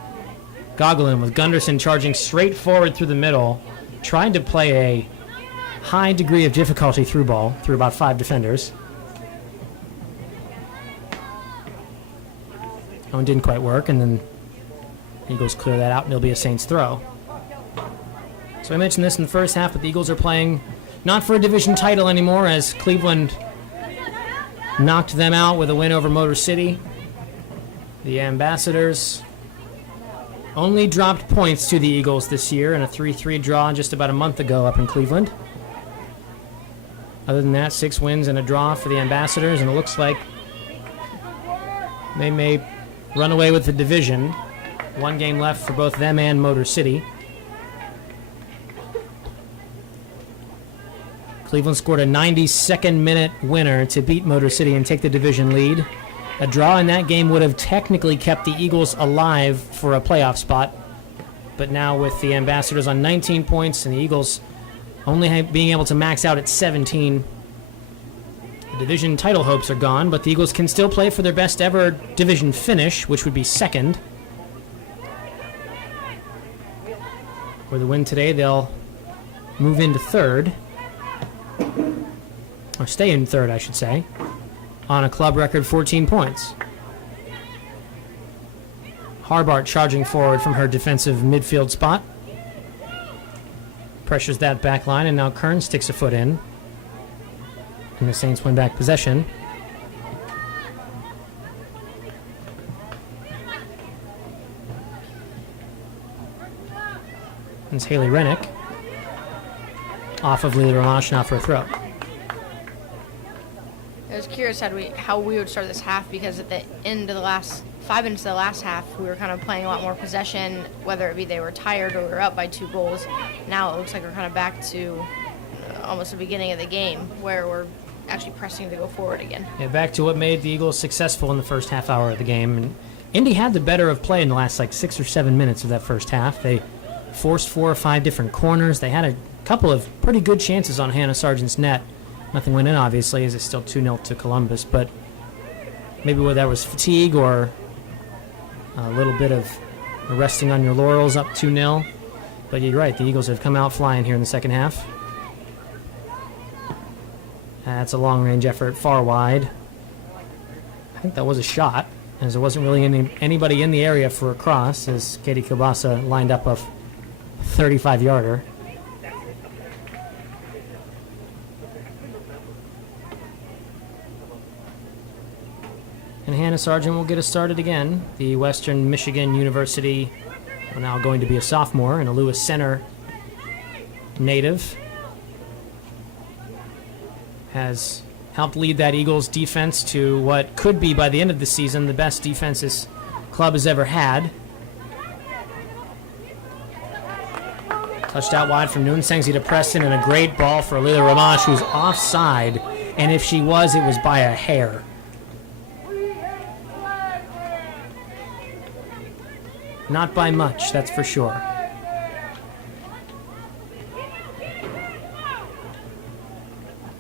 Goglin with Gunderson charging straight forward through the middle. Tried to play a high degree of difficulty through ball through about 5 defenders. That one didn't quite work, and then the Eagles clear that out, and it'll be a Saints throw. So I mentioned this in the first half, but the Eagles are playing not for a division title anymore, as Cleveland knocked them out with a win over Motor City. The Ambassadors only dropped points to the Eagles this year in a 3-3 draw just about a month ago up in Cleveland. Other than that, 6 wins and a draw for the Ambassadors, and it looks like they may run away with the division. 1 game left for both them and Motor City. Cleveland scored a 92nd minute winner to beat Motor City and take the division lead. A draw in that game would have technically kept the Eagles alive for a playoff spot. But now with the Ambassadors on 19 points and the Eagles only being able to max out at 17, the division title hopes are gone, but the Eagles can still play for their best ever division finish, which would be second. With a win today, they'll move into third. Or stay in third, I should say. On a club record 14 points. Harbart charging forward from her defensive midfield spot. Pressures that back line, and now Kern sticks a foot in. And the Saints win back possession. And it's Haley Rennick. Off of Leela Ramash now for a throw. I was curious how we would start this half, because at the end of the last 5 minutes of the last half, we were kind of playing a lot more possession, whether it be they were tired or we were up by 2 goals. Now it looks like we're kind of back to almost the beginning of the game, where we're actually pressing to go forward again. Yeah, back to what made the Eagles successful in the first half hour of the game. And Indy had the better of play in the last 6 or 7 minutes of that first half. They forced 4 or 5 different corners. They had a couple of pretty good chances on Hannah Sargent's net. Nothing went in, obviously, as it's still 2-0 to Columbus, but maybe whether that was fatigue or a little bit of resting on your laurels up 2-0. But you're right, the Eagles have come out flying here in the second half. That's a long-range effort far wide. I think that was a shot, as there wasn't really anybody in the area for a cross, as Katie Kielbasa lined up a 35-yarder. And Hannah Sargent will get us started again. The Western Michigan University, now going to be a sophomore, and a Lewis Center native, has helped lead that Eagles defense to what could be, by the end of the season, the best defense this club has ever had. Touched out wide from Nunsengzi to Preston, and a great ball for Alila Ramash, who's offside, and if she was, it was by a hair. Not by much, that's for sure.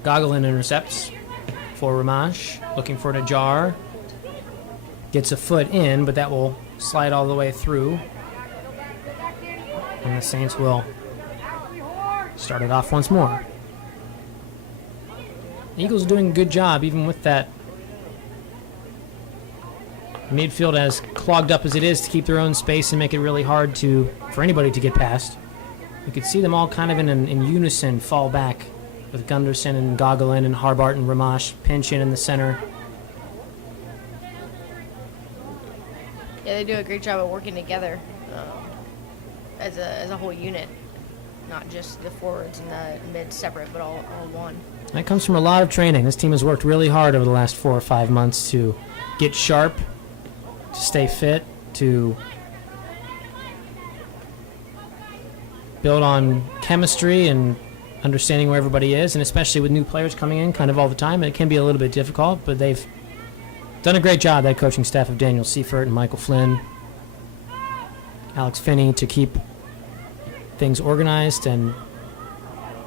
Gogolin intercepts for Ramash, looking for an ajar. Gets a foot in, but that will slide all the way through. And the Saints will start it off once more. The Eagles are doing a good job, even with that midfield as clogged up as it is, to keep their own space and make it really hard for anybody to get past. You could see them all kind of in unison fall back, with Gunderson and Gogolin and Harbart and Ramash pinch in the center. Yeah, they do a great job of working together as a whole unit, not just the forwards and the mid separate, but all one. That comes from a lot of training. This team has worked really hard over the last 4 or 5 months to get sharp, to stay fit, to build on chemistry and understanding where everybody is, and especially with new players coming in kind of all the time, it can be a little bit difficult, but they've done a great job, that coaching staff of Daniel Seifert and Michael Flynn, Alex Finney, to keep things organized and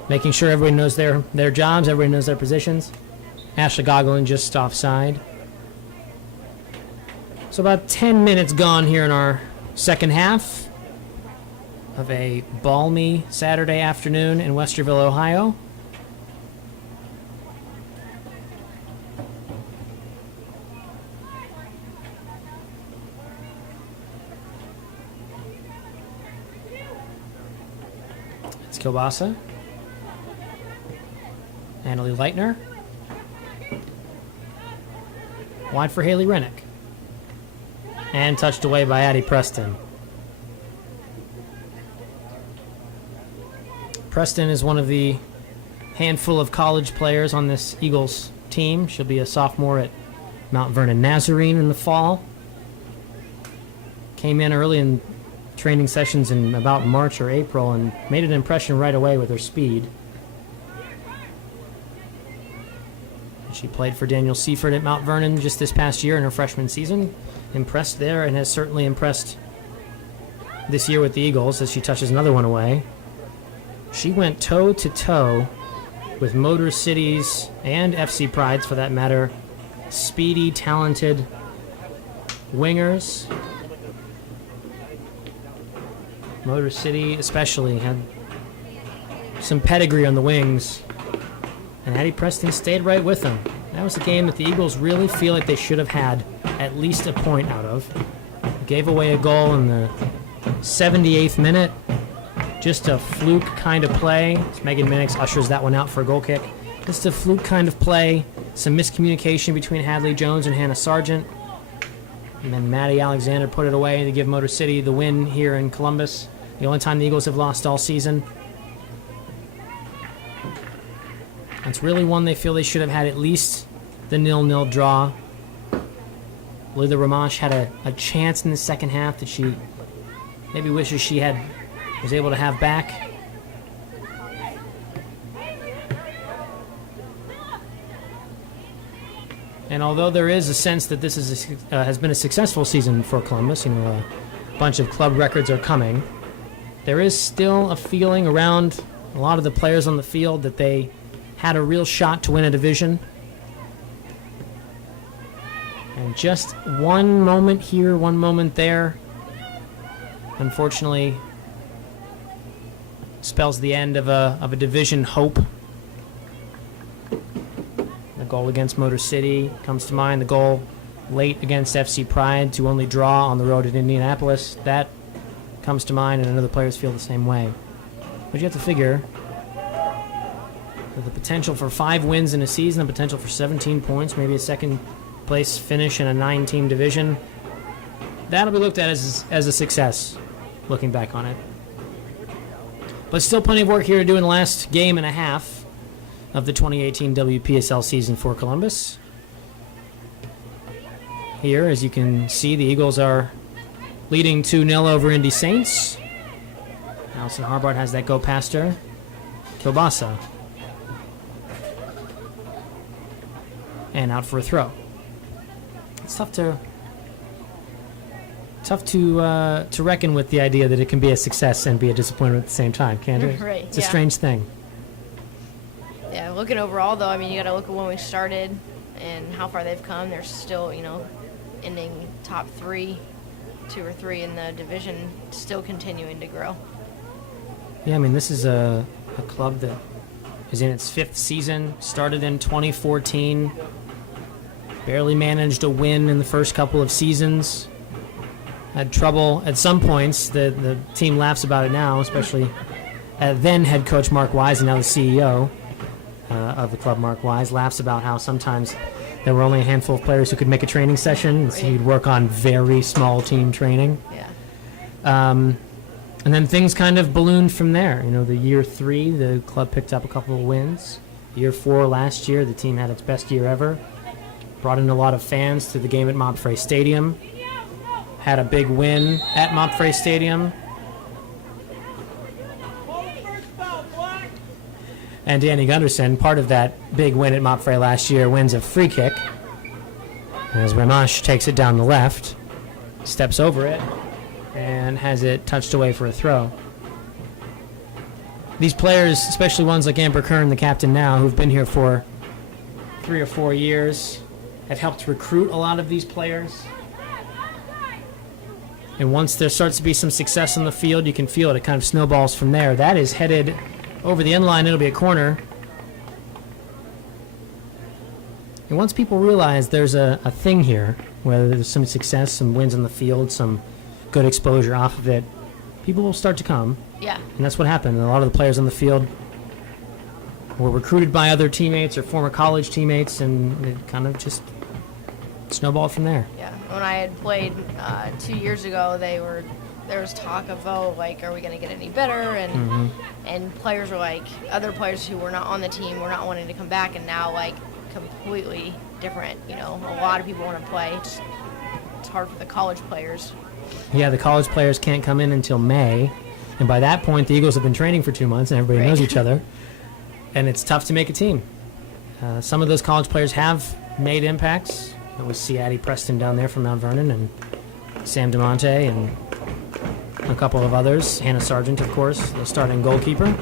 making sure everybody knows their jobs, everybody knows their positions. Ashley Gogolin just offside. So about 10 minutes gone here in our second half of a balmy Saturday afternoon in Westerville, Ohio. It's Kielbasa. Annalie Leitner. Wide for Haley Rennick. And touched away by Addie Preston. Preston is one of the handful of college players on this Eagles team. She'll be a sophomore at Mount Vernon Nazarene in the fall. Came in early in training sessions in about March or April and made an impression right away with her speed. She played for Daniel Seifert at Mount Vernon just this past year in her freshman season. Impressed there, and has certainly impressed this year with the Eagles as she touches another one away. She went toe-to-toe with Motor City's and FC Pride's, for that matter, speedy, talented wingers. Motor City especially had some pedigree on the wings, and Addie Preston stayed right with them. That was a game that the Eagles really feel like they should have had at least a point out of. Gave away a goal in the 78th minute. Just a fluke kind of play. Megan Minix ushers that one out for a goal kick. Just a fluke kind of play. Some miscommunication between Hadley Jones and Hannah Sargent. And then Maddie Alexander put it away to give Motor City the win here in Columbus. The only time the Eagles have lost all season. It's really one they feel they should have had at least the 0-0 draw. Lila Ramash had a chance in the second half that she maybe wishes she was able to have back. And although there is a sense that this has been a successful season for Columbus, a bunch of club records are coming, there is still a feeling around a lot of the players on the field that they had a real shot to win a division. And just one moment here, one moment there, unfortunately, spells the end of a division hope. goal against Motor City comes to mind. The goal late against FC Pride to only draw on the road at Indianapolis. That comes to mind, and other players feel the same way. But you have to figure with the potential for 5 wins in a season, the potential for 17 points, maybe a second-place finish in a 9-team division, that'll be looked at as a success, looking back on it. But still plenty of work here to do in the last game and a half of the 2018 WPSL season for Columbus. Here, as you can see, the Eagles are leading 2-0 over Indy Saints. Allison Harbart has that go past her. Kielbasa. And out for a throw. It's tough to reckon with the idea that it can be a success and be a disappointment at the same time, can't it? Right, It's a strange thing. Yeah, looking overall, though, I mean, you got to look at when we started and how far they've come. They're still, ending top 3, 2 or 3 in the division, still continuing to grow. Yeah, I mean, this is a club that is in its 5th season, started in 2014, barely managed a win in the first couple of seasons, had trouble at some points. The team laughs about it now, especially then head coach Mark Wise and now the CEO of the club, Mark Wise, laughs about how sometimes there were only a handful of players who could make a training session, so he'd work on very small team training. Yeah. And then things kind of ballooned from there. The year 3, the club picked up a couple of wins. Year 4 last year, the team had its best year ever. Brought in a lot of fans to the game at Montfray Stadium. Had a big win at Montfray Stadium. And Danny Gunderson, part of that big win at Montfray last year, wins a free kick. As Ramash takes it down the left, steps over it, and has it touched away for a throw. These players, especially ones like Amber Kern, the captain now, who've been here for 3 or 4 years, have helped recruit a lot of these players. And once there starts to be some success on the field, you can feel it. It kind of snowballs from there. That is headed over the end line. It'll be a corner. And once people realize there's a thing here, whether there's some success, some wins on the field, some good exposure off of it, people will start to come. Yeah. And that's what happened. A lot of the players on the field were recruited by other teammates or former college teammates, and it kind of just snowballed from there. Yeah. When I had played 2 years ago, there was talk of, are we going to get any better? And and players were like, other players who were not on the team were not wanting to come back, and now completely different. A lot of people want to play. It's hard for the college players. Yeah, the college players can't come in until May, and by that point, the Eagles have been training for 2 months, and everybody knows each other, and it's tough to make a team. Some of those college players have made impacts. It was Addie Preston down there from Mount Vernon, and Sam DeMonte, and a couple of others. Hannah Sargent, of course, the starting goalkeeper.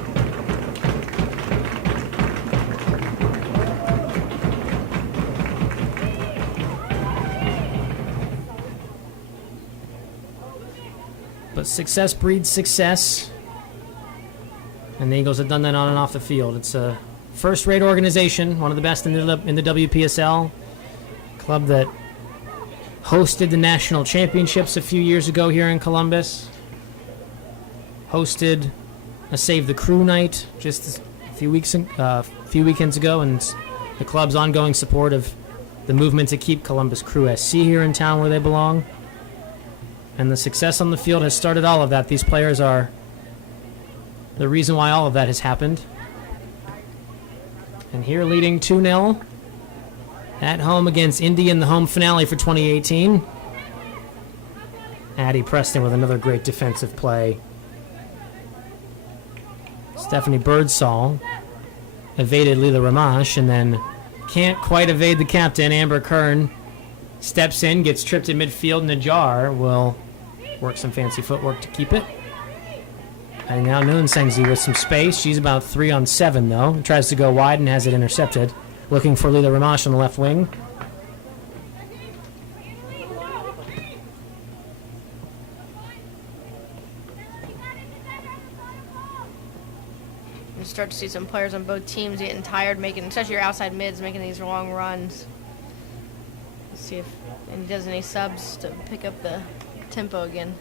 But success breeds success, and the Eagles have done that on and off the field. It's a first-rate organization, one of the best in the WPSL, club that hosted the national championships a few years ago here in Columbus, hosted a Save the Crew night just a few weekends ago, and the club's ongoing support of the movement to keep Columbus Crew SC here in town where they belong. And the success on the field has started all of that. These players are the reason why all of that has happened. And here leading 2-0 at home against Indy in the home finale for 2018. Addie Preston with another great defensive play. Stephanie Birdsall evaded Lila Ramash and then can't quite evade the captain. Amber Kern steps in, gets tripped in midfield, and Najar will work some fancy footwork to keep it. And now Nunsengzi with some space. She's about 3 on 7, though. Tries to go wide and has it intercepted. Looking for Lila Ramash on the left wing. You start to see some players on both teams getting tired, especially your outside mids, making these long runs. Let's see if he does any subs to pick up the tempo again.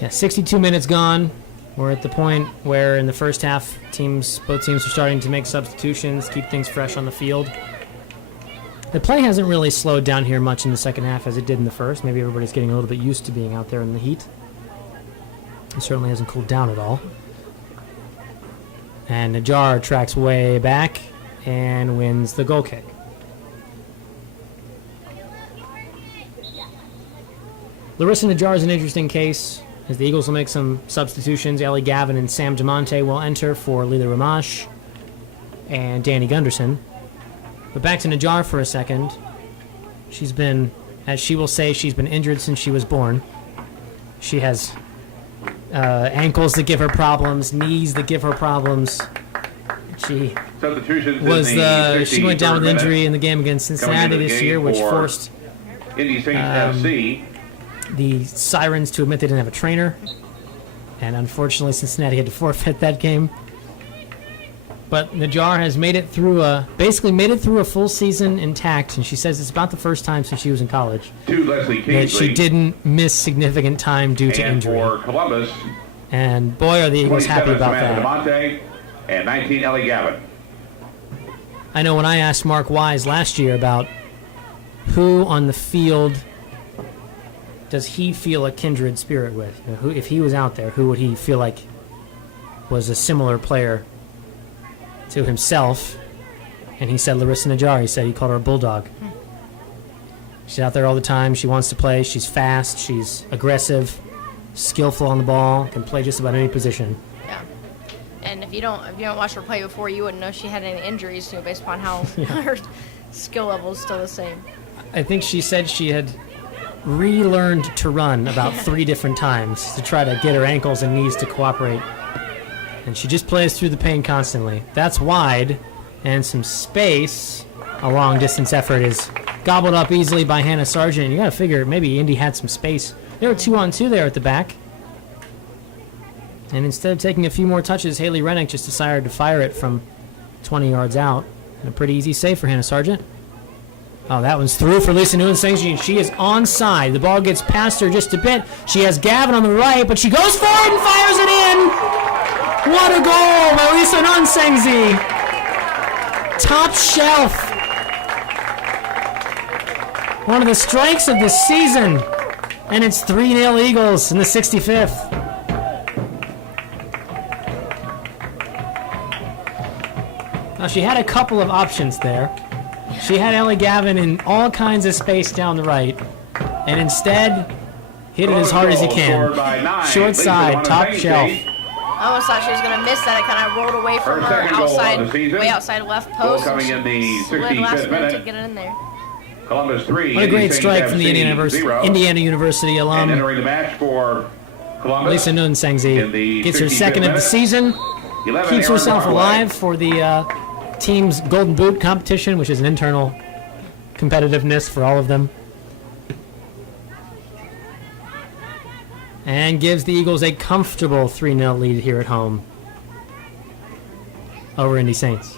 Yeah, 62 minutes gone. We're at the point where in the first half, both teams are starting to make substitutions, keep things fresh on the field. The play hasn't really slowed down here much in the second half as it did in the first. Maybe everybody's getting a little bit used to being out there in the heat. It certainly hasn't cooled down at all. And Najjar tracks way back and wins the goal kick. Larissa Najjar is an interesting case, as the Eagles will make some substitutions. Ellie Gavin and Sam DeMonte will enter for Lila Ramash and Danny Gunderson. But back to Najjar for a second. She's been, as she will say, she's been injured since she was born. She has ankles that give her problems, knees that give her problems. She she went down with injury in the game against Cincinnati this year, which forced Indy Saints FC. The Sirens to admit they didn't have a trainer. And unfortunately, Cincinnati had to forfeit that game. But Najjar has basically made it through a full season intact, and she says it's about the first time since she was in college that she didn't miss significant time due to injury. For Columbus, and boy, are the Eagles happy about that. DeMonte and 19 Ellie Gavin. I know when I asked Mark Wise last year about who on the field does he feel a kindred spirit with, who, if he was out there, who would he feel like was a similar player to himself? And he said Larissa Najjar. He said he called her a bulldog. She's out there all the time. She wants to play. She's fast. She's aggressive, skillful on the ball, can play just about any position. Yeah. And if you don't watch her play before, you wouldn't know she had any injuries, based upon how her skill level is still the same. I think she said she had relearned to run about 3 different times to try to get her ankles and knees to cooperate. And she just plays through the pain constantly. That's wide, and some space. A long-distance effort is gobbled up easily by Hannah Sargent. You got to figure maybe Indy had some space. There were 2-on-2 there at the back. And instead of taking a few more touches, Haley Rennick just decided to fire it from 20 yards out. And a pretty easy save for Hannah Sargent. Oh, that one's through for Lisa Nguyen-Sengji, and she is onside. The ball gets past her just a bit. She has Gavin on the right, but she goes forward and fires it in! What a goal by Lisa Nguyen-Sengji! Top shelf. One of the strikes of the season. And it's 3-0 Eagles in the 65th. Now, she had a couple of options there. She had Ellie Gavin in all kinds of space down the right, and instead hit it as hard as he can. Short side, top shelf. I almost thought she was going to miss that. It kind of rolled away from her way outside left post. Coming in the 65th minute to get it in there. Columbus 3. What a great strike from the Indiana University alum. And entering the match for Columbus. Lisa Nguyen-Sengji gets her second of the season. Keeps herself alive for the team's Golden Boot competition, which is an internal competitiveness for all of them. And gives the Eagles a comfortable 3-0 lead here at home over Indy Saints.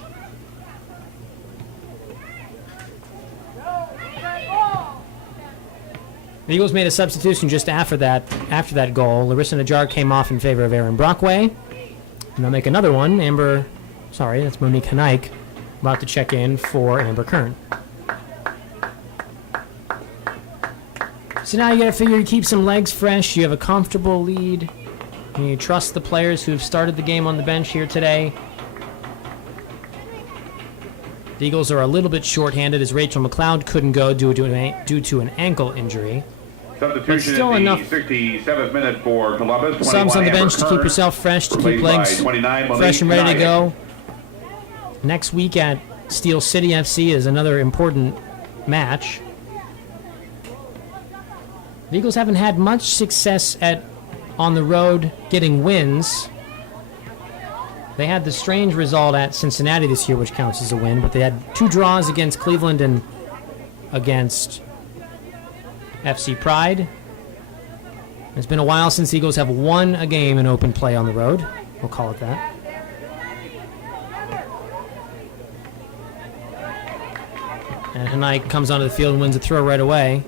The Eagles made a substitution just after that goal. Larissa Najjar came off in favor of Erin Brockway. And they'll make another one. That's Monique Hanike, about to check in for Amber Kern. So now you got to figure you keep some legs fresh. You have a comfortable lead. And you trust the players who have started the game on the bench here today. The Eagles are a little bit shorthanded as Rachel McLeod couldn't go due to an ankle injury. Substitution still in the enough 67th minute for Columbus. Subs on the bench to keep yourself fresh, to keep legs fresh and ready to go. Next week at Steel City FC is another important match. The Eagles haven't had much success on the road getting wins. They had the strange result at Cincinnati this year, which counts as a win, but they had 2 draws against Cleveland and against FC Pride. It's been a while since the Eagles have won a game in open play on the road. We'll call it that. And Hanike comes onto the field and wins a throw right away.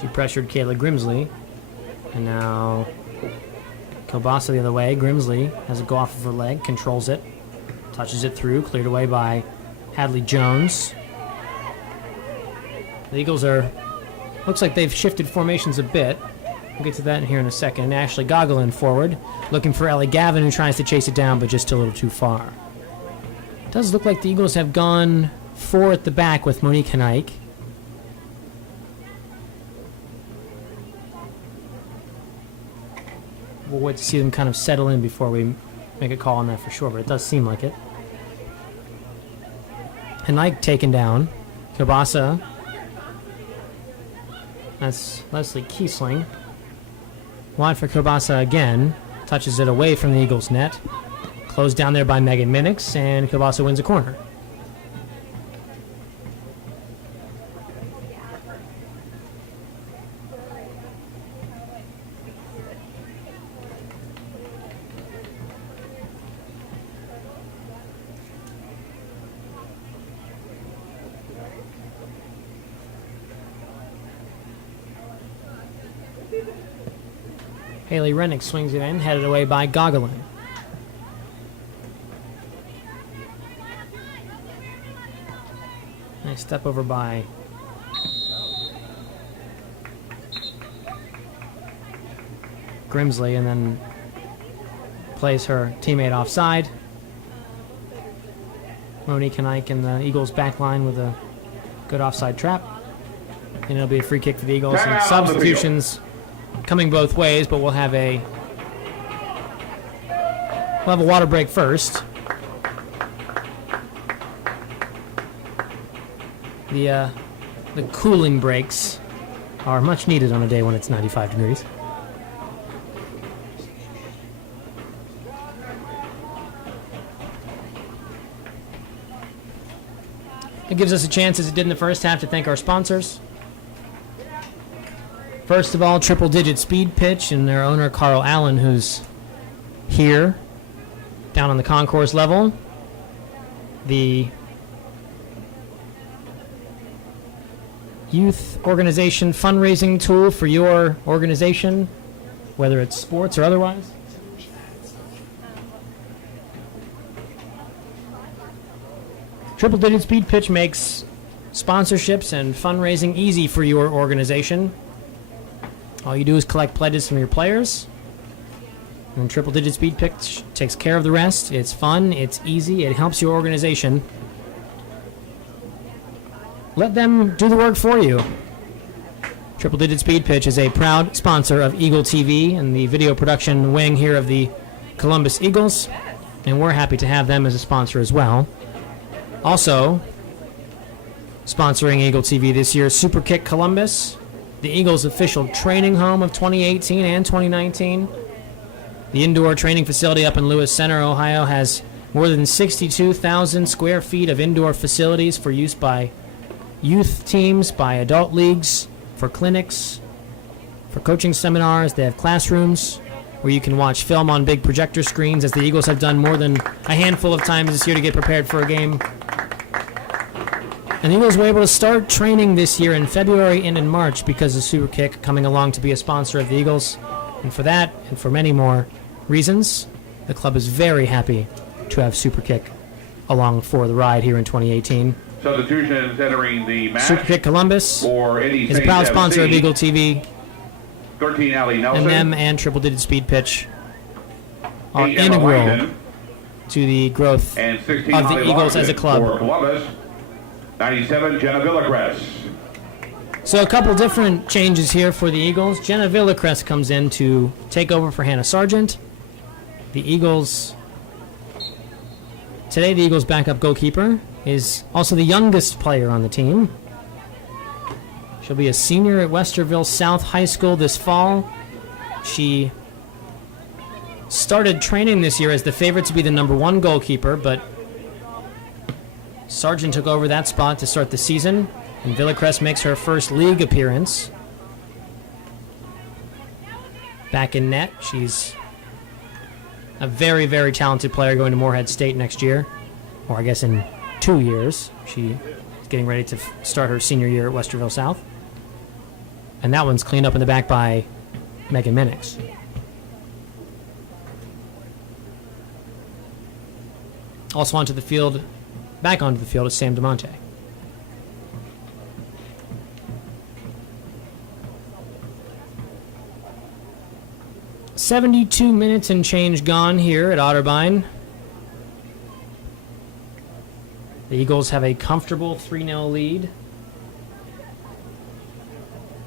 She pressured Kayla Grimsley. And now Kielbasa the other way. Grimsley has a go off of her leg, controls it, touches it through, cleared away by Hadley Jones. The Eagles are, looks like they've shifted formations a bit. We'll get to that here in a second. Ashley Gogolin forward, looking for Ellie Gavin, who tries to chase it down, but just a little too far. It does look like the Eagles have gone 4 at the back with Monique Hanike. We'll wait to see them kind of settle in before we make a call on that for sure, but it does seem like it. Hanike taken down. Kielbasa. That's Leslie Kiesling. Wide for Kielbasa again. Touches it away from the Eagles' net. Closed down there by Megan Minix, and Kielbasa wins a corner. Haley Rennick swings it in, headed away by Gogolin. Nice step over by Grimsley, and then plays her teammate offside. Monique Hanike in the Eagles' back line with a good offside trap. And it'll be a free kick for the Eagles. And substitutions coming both ways, but we'll have a water break first. The cooling breaks are much needed on a day when it's 95 degrees. It gives us a chance, as it did in the first half, to thank our sponsors. First of all, Triple Digit Speed Pitch and their owner, Carl Allen, who's here down on the concourse level. The youth organization fundraising tool for your organization, whether it's sports or otherwise. Triple Digit Speed Pitch makes sponsorships and fundraising easy for your organization. All you do is collect pledges from your players, and Triple Digit Speed Pitch takes care of the rest. It's fun, it's easy, it helps your organization. Let them do the work for you. Triple Digit Speed Pitch is a proud sponsor of Eagle TV and the video production wing here of the Columbus Eagles, and we're happy to have them as a sponsor as well. Also, sponsoring Eagle TV this year, Super Kick Columbus, the Eagles' official training home of 2018 and 2019. The indoor training facility up in Lewis Center, Ohio, has more than 62,000 square feet of indoor facilities for use by youth teams, by adult leagues, for clinics, for coaching seminars. They have classrooms where you can watch film on big projector screens, as the Eagles have done more than a handful of times this year to get prepared for a game. And the Eagles were able to start training this year in February and in March because of Super Kick coming along to be a sponsor of the Eagles. And for that, and for many more reasons, the club is very happy to have Super Kick along for the ride here in 2018. Substitutions entering the match. Super Kick Columbus for Indy is a proud sponsor of Eagle TV. 13 Allie Nelson. And them and Triple Digit Speed Pitch are Emma integral Langdon, to the growth and 16 of the Holly Eagles as a Lockton club. For Columbus, 97 Jenna Villacrest. So a couple different changes here for the Eagles. Jenna Villacrest comes in to take over for Hannah Sargent. The Eagles, today the Eagles' backup goalkeeper is also the youngest player on the team. She'll be a senior at Westerville South High School this fall. She started training this year as the favorite to be the #1 goalkeeper, but Sargent took over that spot to start the season, and Villacrest makes her first league appearance. Back in net, she's a very, very talented player going to Moorhead State next year, or I guess in 2 years. She is getting ready to start her senior year at Westerville South. And that one's cleaned up in the back by Megan Minix. Also onto the field, back onto the field is Sam DeMonte. "72 minutes and change gone here at Otterbein. The Eagles have a comfortable 3-0 lead.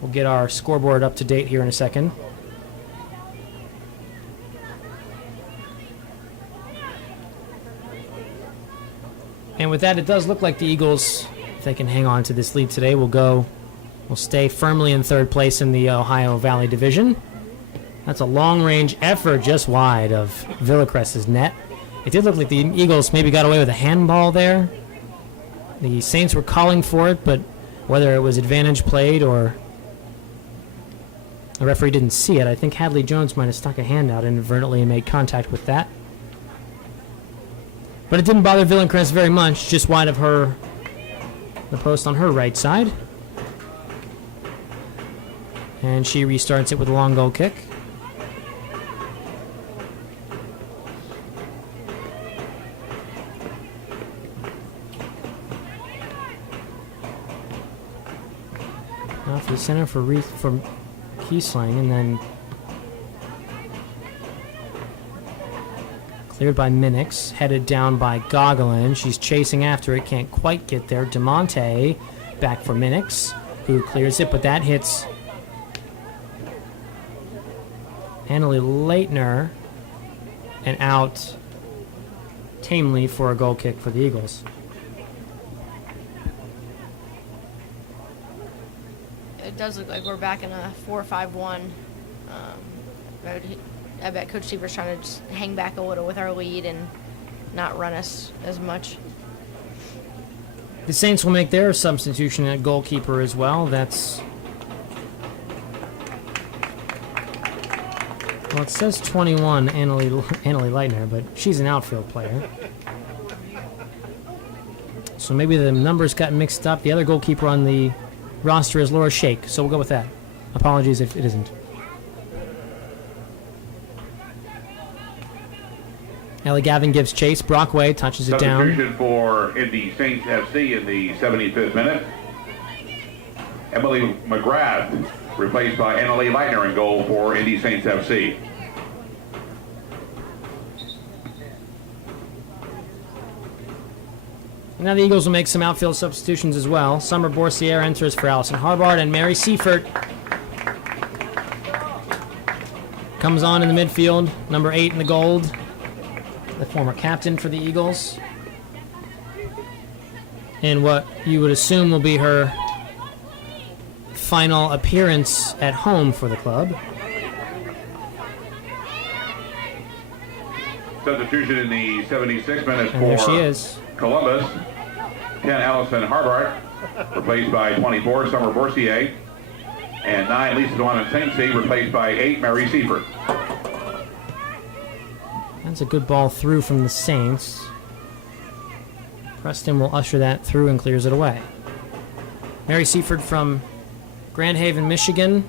We'll get our scoreboard up to date here in a second. And with that, it does look like the Eagles, if they can hang on to this lead today, will stay firmly in third place in the Ohio Valley Division. That's a long-range effort just wide of Villacrest's net. It did look like the Eagles maybe got away with a handball there. The Saints were calling for it, but whether it was advantage played or the referee didn't see it, I think Hadley Jones might have stuck a hand out inadvertently and made contact with that. But it didn't bother Villacrest very much, just wide of the post on her right side. And she restarts it with a long goal kick. Off the center for Kiesling, and then cleared by Minix, headed down by Gogolin. She's chasing after it, can't quite get there. DeMonte back for Minix, who clears it, but that hits Annalie Leitner and out tamely for a goal kick for the Eagles. It does look like we're back in a 4-5-1. I bet Coach Seaver's trying to just hang back a little with our lead and not run us as much. The Saints will make their substitution at goalkeeper as well. Well, it says 21, Annalie Leitner, but she's an outfield player. So maybe the numbers got mixed up. The other goalkeeper on the roster is Laura Shake, so we'll go with that. Apologies if it isn't. Ellie Gavin gives chase. Brockway touches it down. Substitution for Indy Saints FC in the 75th minute. Emily McGrath replaced by Annalie Leitner in goal for Indy Saints FC. Now the Eagles will make some outfield substitutions as well. Summer Borsier enters for Allison Harbard, and Mary Seifert comes on in the midfield, number 8 in the gold, the former captain for the Eagles. And what you would assume will be her final appearance at home for the club. Substitution in the 76th minute And there she for is. Columbus. 10 Allison Harbart, replaced by 24 Summer Borsier. And 9 Lisa Dewan Saintsy, replaced by 8 Mary Seifert. That's a good ball through from the Saints. Preston will usher that through and clears it away. Mary Seifert from Grand Haven, Michigan,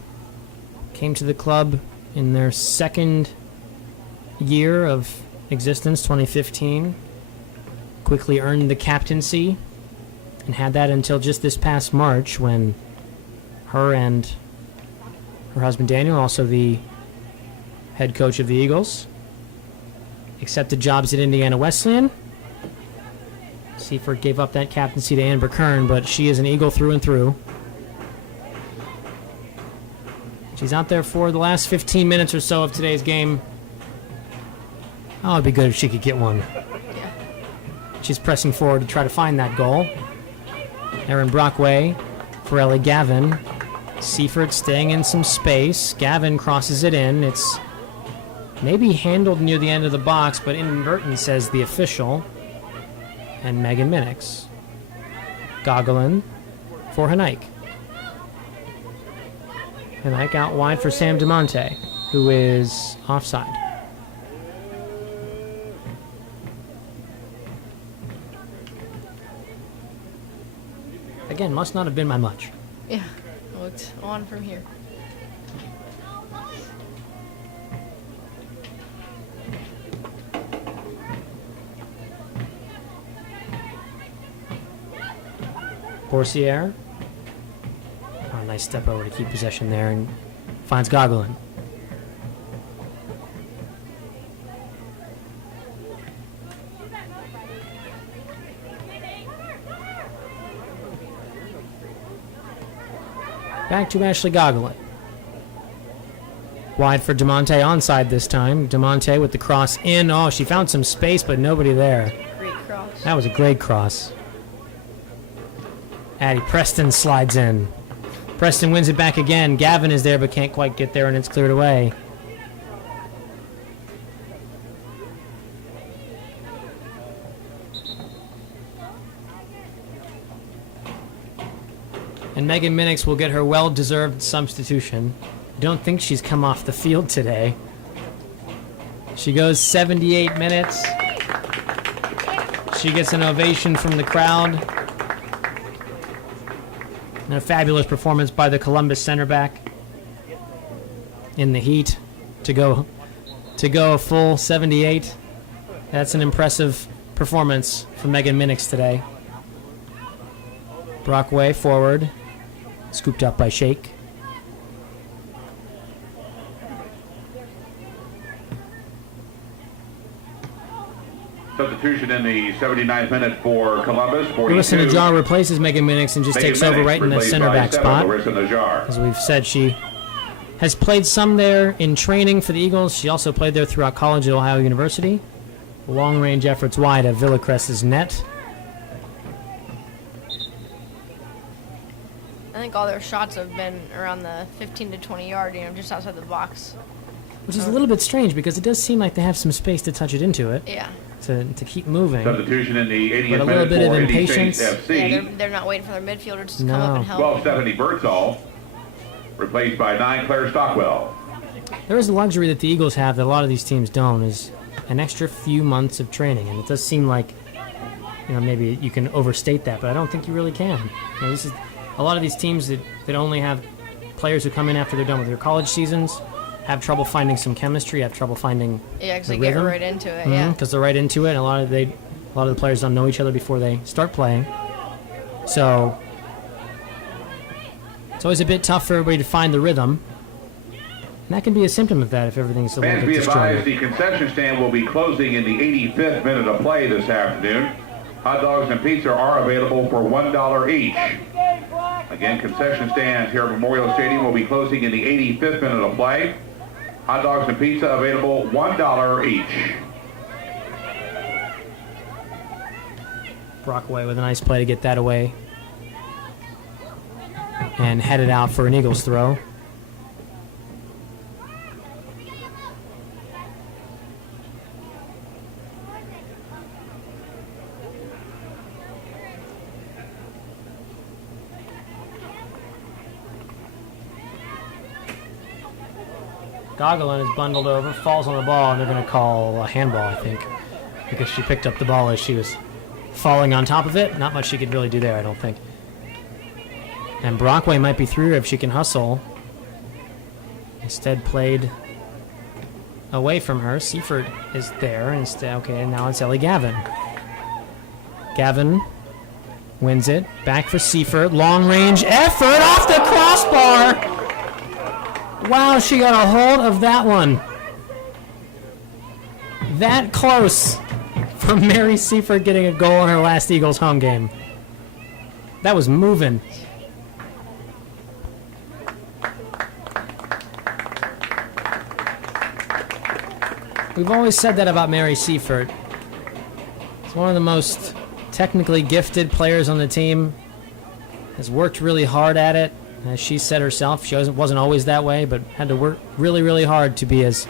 came to the club in their second year of existence, 2015. Quickly earned the captaincy and had that until just this past March, when her and her husband Daniel, also the head coach of the Eagles, accepted jobs at Indiana Wesleyan. Seifert gave up that captaincy to Amber Kern, but she is an Eagle through and through. She's out there for the last 15 minutes or so of today's game. Oh, it'd be good if she could get one. Yeah. She's pressing forward to try to find that goal. Erin Brockway for Ellie Gavin. Seifert staying in some space. Gavin crosses it in. It's maybe handled near the end of the box, but inadvertent, says the official. And Megan Minix. Gogolin for Hanike. Hanike out wide for Sam DeMonte, who is offside. Again, must not have been by much. Yeah, looked on from here. Borsier. Oh, nice step over to keep possession there and finds Gogolin. Back to Ashley Gogolin. Wide for DeMonte, onside this time. DeMonte with the cross in. Oh, she found some space, but nobody there. Great cross. That was a great cross. Addie Preston slides in. Preston wins it back again. Gavin is there but can't quite get there, and it's cleared away. And Megan Minix will get her well-deserved substitution. Don't think she's come off the field today. She goes 78 minutes. She gets an ovation from the crowd. And a fabulous performance by the Columbus center back in the heat to go a full 78. That's an impressive performance from Megan Minix today. Brockway forward, scooped up by Shake. Substitution in the 79th minute for Columbus. Larissa Najjar replaces Megan Minix and just takes over right in the center back spot. As we've said, she has played some there in training for the Eagles. She also played there throughout college at Ohio University. Long range efforts wide of Villacrest's net. I think all their shots have been around the 15 to 20 yard, just outside the box. Which is a little bit strange because it does seem like they have some space to touch it into it. Yeah. To keep moving. Substitution in the 80th But a little minute bit of for Indy impatience. Saints FC. Yeah, they're not waiting for their midfielders to No. come up and help. 12 Stephanie Birdsall, replaced by 9 Claire Stockwell. There is a luxury that the Eagles have that a lot of these teams don't, is an extra few months of training. And it does seem like, maybe you can overstate that, but I don't think you really can. This is a lot of these teams that only have players who come in after they're done with their college seasons, have trouble finding some chemistry, have trouble finding because the they get rhythm. right into it. Yeah. Because they're right into it, and a lot of the players don't know each other before they start playing. So it's always a bit tough for everybody to find the rhythm. And that can be a symptom of that if everything's a little Fans bit be advised disjointed. the concession stand will be closing in the 85th minute of play this afternoon. Hot dogs and pizza are available for $1 each. Again, concession stands here at Memorial Stadium will be closing in the 85th minute of play. Hot dogs and pizza available $1 each. Brockway with a nice play to get that away. And headed out for an Eagles throw. Gogolin is bundled over, falls on the ball, and they're going to call a handball, I think, because she picked up the ball as she was falling on top of it. Not much she could really do there, I don't think. And Brockway might be through if she can hustle. Instead played away from her. Seifert is there instead. Okay, now it's Ellie Gavin. Gavin wins it. Back for Seifert. Long range effort off the crossbar. Wow, she got a hold of that one. That close from Mary Seifert getting a goal in her last Eagles home game. That was moving. We've always said that about Mary Seifert. She's one of the most technically gifted players on the team. Has worked really hard at it. As she said herself, she wasn't always that way, but had to work really, really hard to be as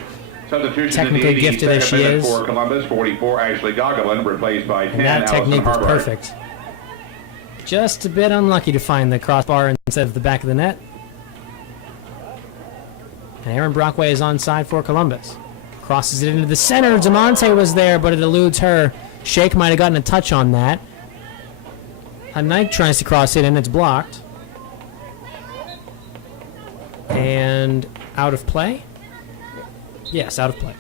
technically gifted as she is. For Columbus, 44 Ashley Gogolin, replaced by 10 And that Allison technique was Harvard. perfect. Just a bit unlucky to find the crossbar instead of the back of the net. And Aaron Brockway is onside for Columbus. Crosses it into the center. DeMonte was there, but it eludes her. Shake might have gotten a touch on that. Hanike tries to cross it, and it's blocked. And out of play? Yes, out of play.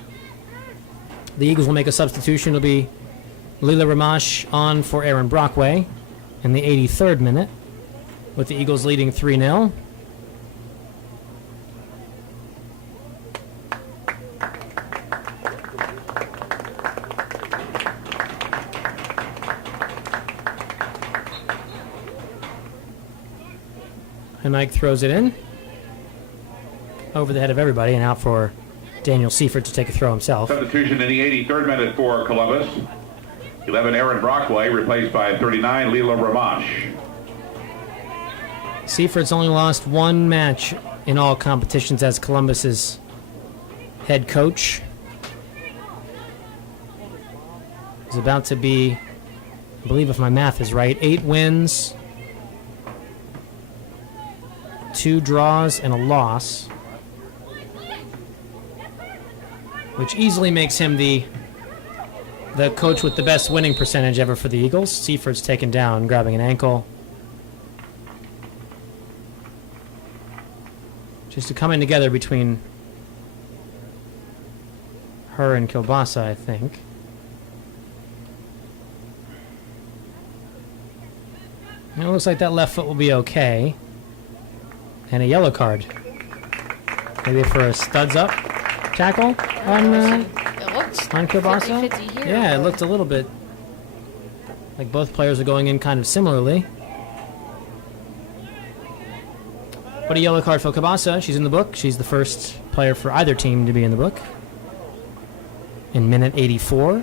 The Eagles will make a substitution. It'll be Leila Ramash on for Aaron Brockway in the 83rd minute, with the Eagles leading 3-0. Hanike throws it in over the head of everybody and out for Daniel Seifert to take a throw himself. Substitution in the 83rd minute for Columbus. 11, Aaron Brockway, replaced by 39, Leila Ramash. Seifert's only lost one match in all competitions as Columbus's head coach. He's about to be, I believe if my math is right, 8 wins, 2 draws, and a loss, which easily makes him the coach with the best winning percentage ever for the Eagles. Seifert's taken down, grabbing an ankle. Just a coming together between her and Kilbasa, I think. And it looks like that left foot will be okay. And a yellow card. Maybe for a studs up tackle on Kilbasa? 50-50 here. Yeah, it looked a little bit like both players are going in kind of similarly. But a yellow card for Kilbasa. She's in the book. She's the first player for either team to be in the book. In minute 84.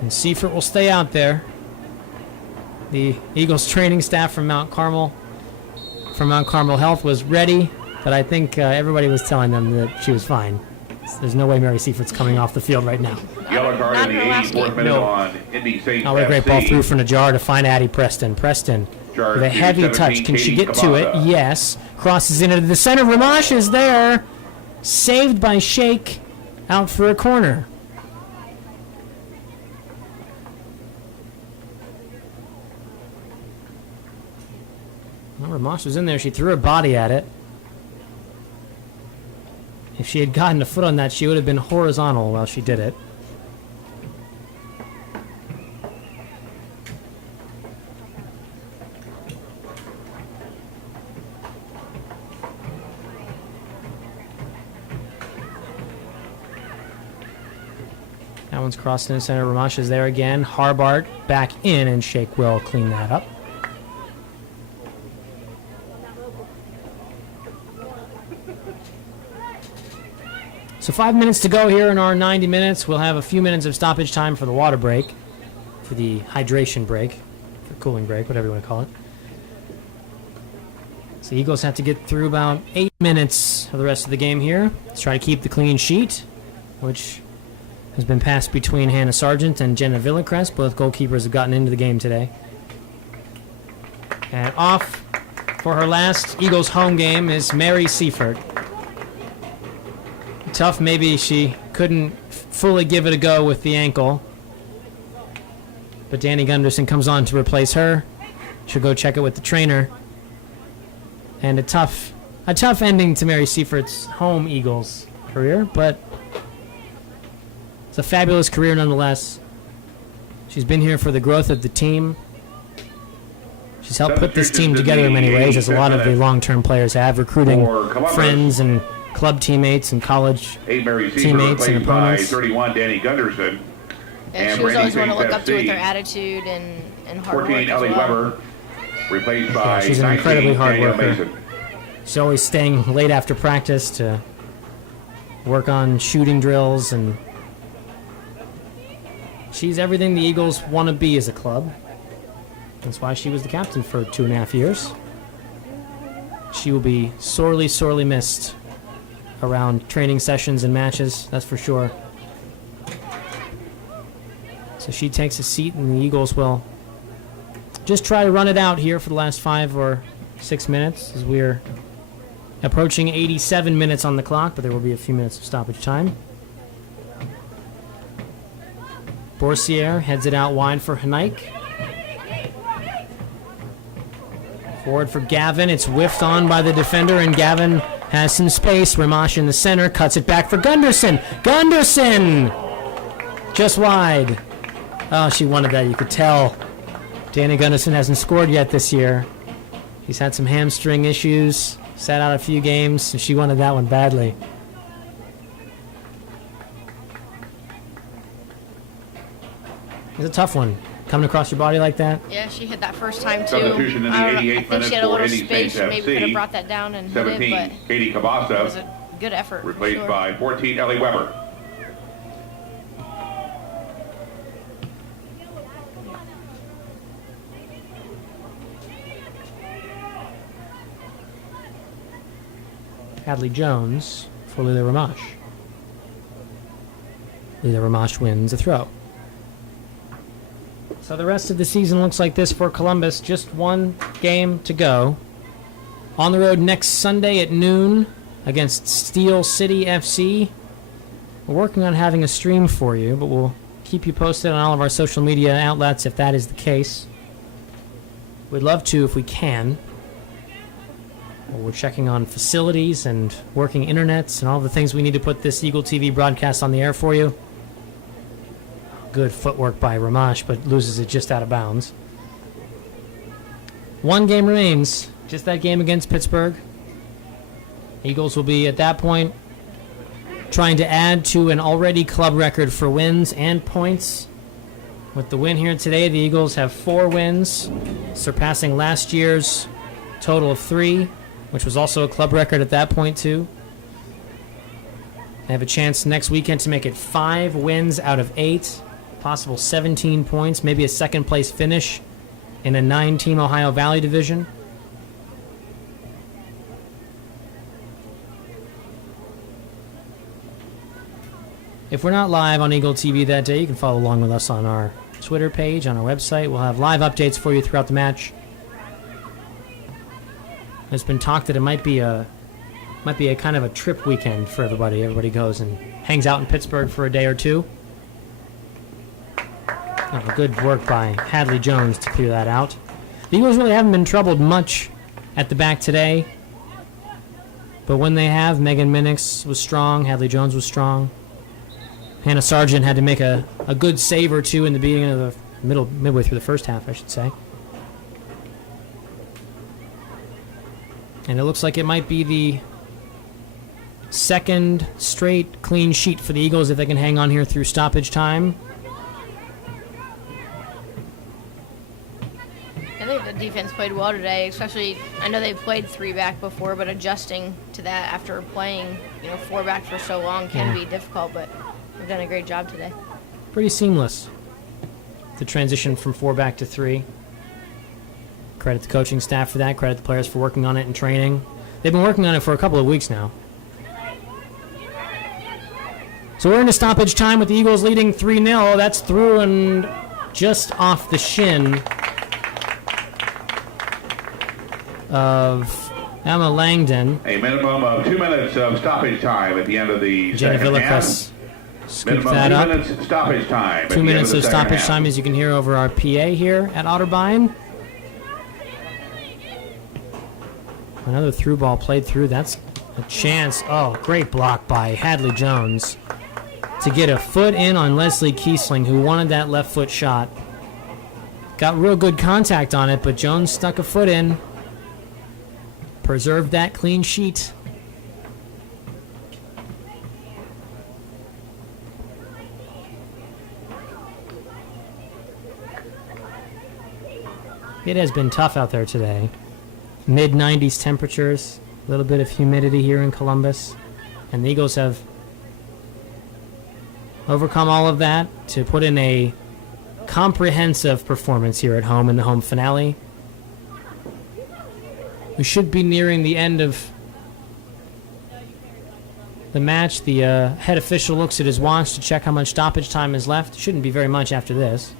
And Seifert will stay out there. The Eagles training staff from Mount Carmel Health was ready, but I think everybody was telling them that she was fine. There's no way Mary Seifert's coming off the field right now. Yellow card in the 84th minute on Indy Saints What a great FC. ball through for Najjar to find Addie Preston. Preston Charge with a heavy 17, touch. Can she Katie get to it? Kabata. Yes. Crosses into the center. Ramash is there. Saved by Shake. Out for a corner. Well, Ramash was in there. She threw her body at it. If she had gotten a foot on that, she would have been horizontal while she did it. That one's crossed in the center. Ramash is there again. Harbart back in, and Shake will clean that up. So 5 minutes to go here in our 90 minutes. We'll have a few minutes of stoppage time for the water break, for the hydration break, for cooling break, whatever you want to call it. So the Eagles have to get through about 8 minutes of the rest of the game here. Let's try to keep the clean sheet, which has been passed between Hannah Sargent and Jenna Villacrest. Both goalkeepers have gotten into the game today. And off for her last Eagles home game is Mary Seifert. Tough, maybe she couldn't fully give it a go with the ankle. But Danny Gunderson comes on to replace her. She'll go check it with the trainer. And a tough ending to Mary Seifert's home Eagles career, but it's a fabulous career nonetheless. She's been here for the growth of the team. She's helped put this team together in many ways, as a lot of the long-term players have, recruiting friends and club teammates and college 8, Mary Seifert, teammates and replaced by opponents. 31, Danny Gunderson. And she was always one to look up to with her attitude and hard work 14, as Ellie well. Weber, replaced by she's an 19, incredibly hard Danielle worker. Mason. She's always staying late after practice to work on shooting drills, and she's everything the Eagles want to be as a club. That's why she was the captain for 2.5 years. She will be sorely, sorely missed around training sessions and matches, that's for sure. So she takes a seat, and the Eagles will just try to run it out here for the last 5 or 6 minutes, as we're approaching 87 minutes on the clock, but there will be a few minutes of stoppage time. Borsier heads it out wide for Hanike. Forward for Gavin. It's whiffed on by the defender, and Gavin has some space. Ramash in the center. Cuts it back for Gunderson. Gunderson! Just wide. Oh, she wanted that. You could tell. Danny Gunderson hasn't scored yet this year. He's had some hamstring issues. Sat out a few games, and she wanted that one badly. It's a tough one. Coming across your body like that? Yeah, she hit that first time too. Substitution in the 88th I think minute she had a for little Indy space. Saints She maybe FC. could have brought that down and hit it, 17, but Katie it was Cabasa, a good effort. for replaced sure. by 14, Ellie Weber. Hadley Jones for Lila Ramash. Lila Ramash wins a throw. So the rest of the season looks like this for Columbus. Just one game to go. On the road next Sunday at noon against Steel City FC. We're working on having a stream for you, but we'll keep you posted on all of our social media outlets if that is the case. We'd love to if we can. We're checking on facilities and working internets and all the things we need to put this Eagle TV broadcast on the air for you. Good footwork by Ramash, but loses it just out of bounds. One game remains, just that game against Pittsburgh. Eagles will be, at that point, trying to add to an already club record for wins and points. With the win here today, the Eagles have 4 wins, surpassing last year's total of 3, which was also a club record at that point, too. They have a chance next weekend to make it 5 wins out of 8, possible 17 points, maybe a second-place finish in a 9-team Ohio Valley division. If we're not live on Eagle TV that day, you can follow along with us on our Twitter page, on our website. We'll have live updates for you throughout the match. There's been talk that it might be a kind of a trip weekend for everybody. Everybody goes and hangs out in Pittsburgh for a day or two. Oh, good work by Hadley Jones to clear that out. The Eagles really haven't been troubled much at the back today. But when they have, Megan Minix was strong, Hadley Jones was strong. Hannah Sargent had to make a good save or two in the beginning of the midway through the first half, I should say. And it looks like it might be the second straight clean sheet for the Eagles if they can hang on here through stoppage time. I think the defense played well today, especially, I know they've played 3 back before, but adjusting to that after playing 4 back for so long can be difficult, but they've done a great job today. Pretty seamless, the transition from 4 back to 3. Credit the coaching staff for that. Credit the players for working on it in training. They've been working on it for a couple of weeks now. So we're into stoppage time with the Eagles leading 3-0. That's through and just off the shin of Emma Langdon. A minimum of 2 minutes of stoppage time at the end of the Jenna second half. Villacrez scooped Minimum that 2 up. minutes stoppage time. 2 minutes of stoppage time, as you can hear over our PA here at Otterbein. Another through ball played through. That's a chance. Oh, great block by Hadley Jones to get a foot in on Leslie Kiesling, who wanted that left foot shot. Got real good contact on it, but Jones stuck a foot in. Preserved that clean sheet. It has been tough out there today. Mid-90s temperatures, a little bit of humidity here in Columbus, and the Eagles have overcome all of that to put in a comprehensive performance here at home in the home finale. We should be nearing the end of the match. The head official looks at his watch to check how much stoppage time is left. Shouldn't be very much after this.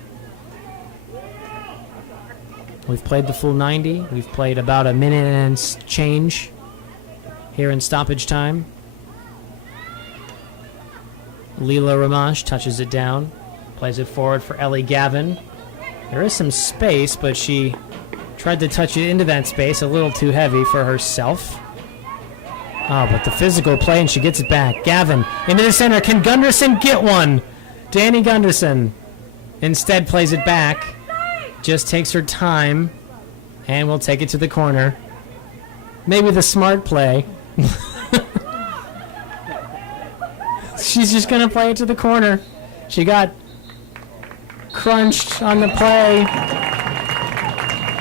We've played the full 90. We've played about a minute and change here in stoppage time. Leela Ramash touches it down, plays it forward for Ellie Gavin. There is some space, but she Tried to touch it into that space, a little too heavy for herself. Oh, but the physical play, and she gets it back. Gavin into the center. Can Gunderson get one? Danny Gunderson instead plays it back. Just takes her time, and will take it to the corner. Maybe the smart play. She's just going to play it to the corner. She got crunched on the play.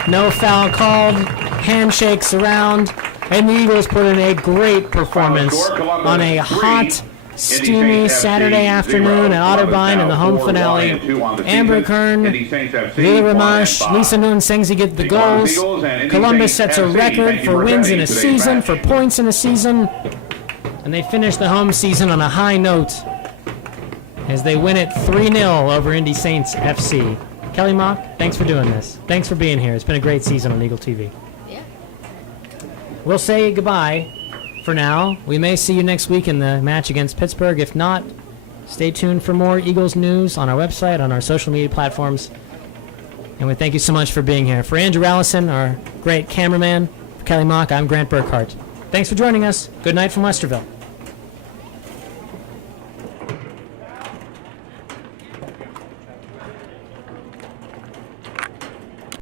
No foul called. Handshakes around. And the Eagles put in a great performance on a hot, steamy Saturday afternoon at Otterbein in the home finale. Amber Kern, Leila Ramash, Lisa Noon-Sengzi get the goals. Columbus sets a record for wins in a season, for points in a season. And they finish the home season on a high note as they win it 3-0 over Indy Saints FC. Kelly Mock, thanks for doing this. Thanks for being here. It's been a great season on Eagle TV. Yeah. We'll say goodbye for now. We may see you next week in the match against Pittsburgh. If not, stay tuned for more Eagles news on our website, on our social media platforms. And we thank you so much for being here. For Andrew Allison, our great cameraman, for Kelly Mock, I'm Grant Burkhart. Thanks for joining us. Good night from Westerville.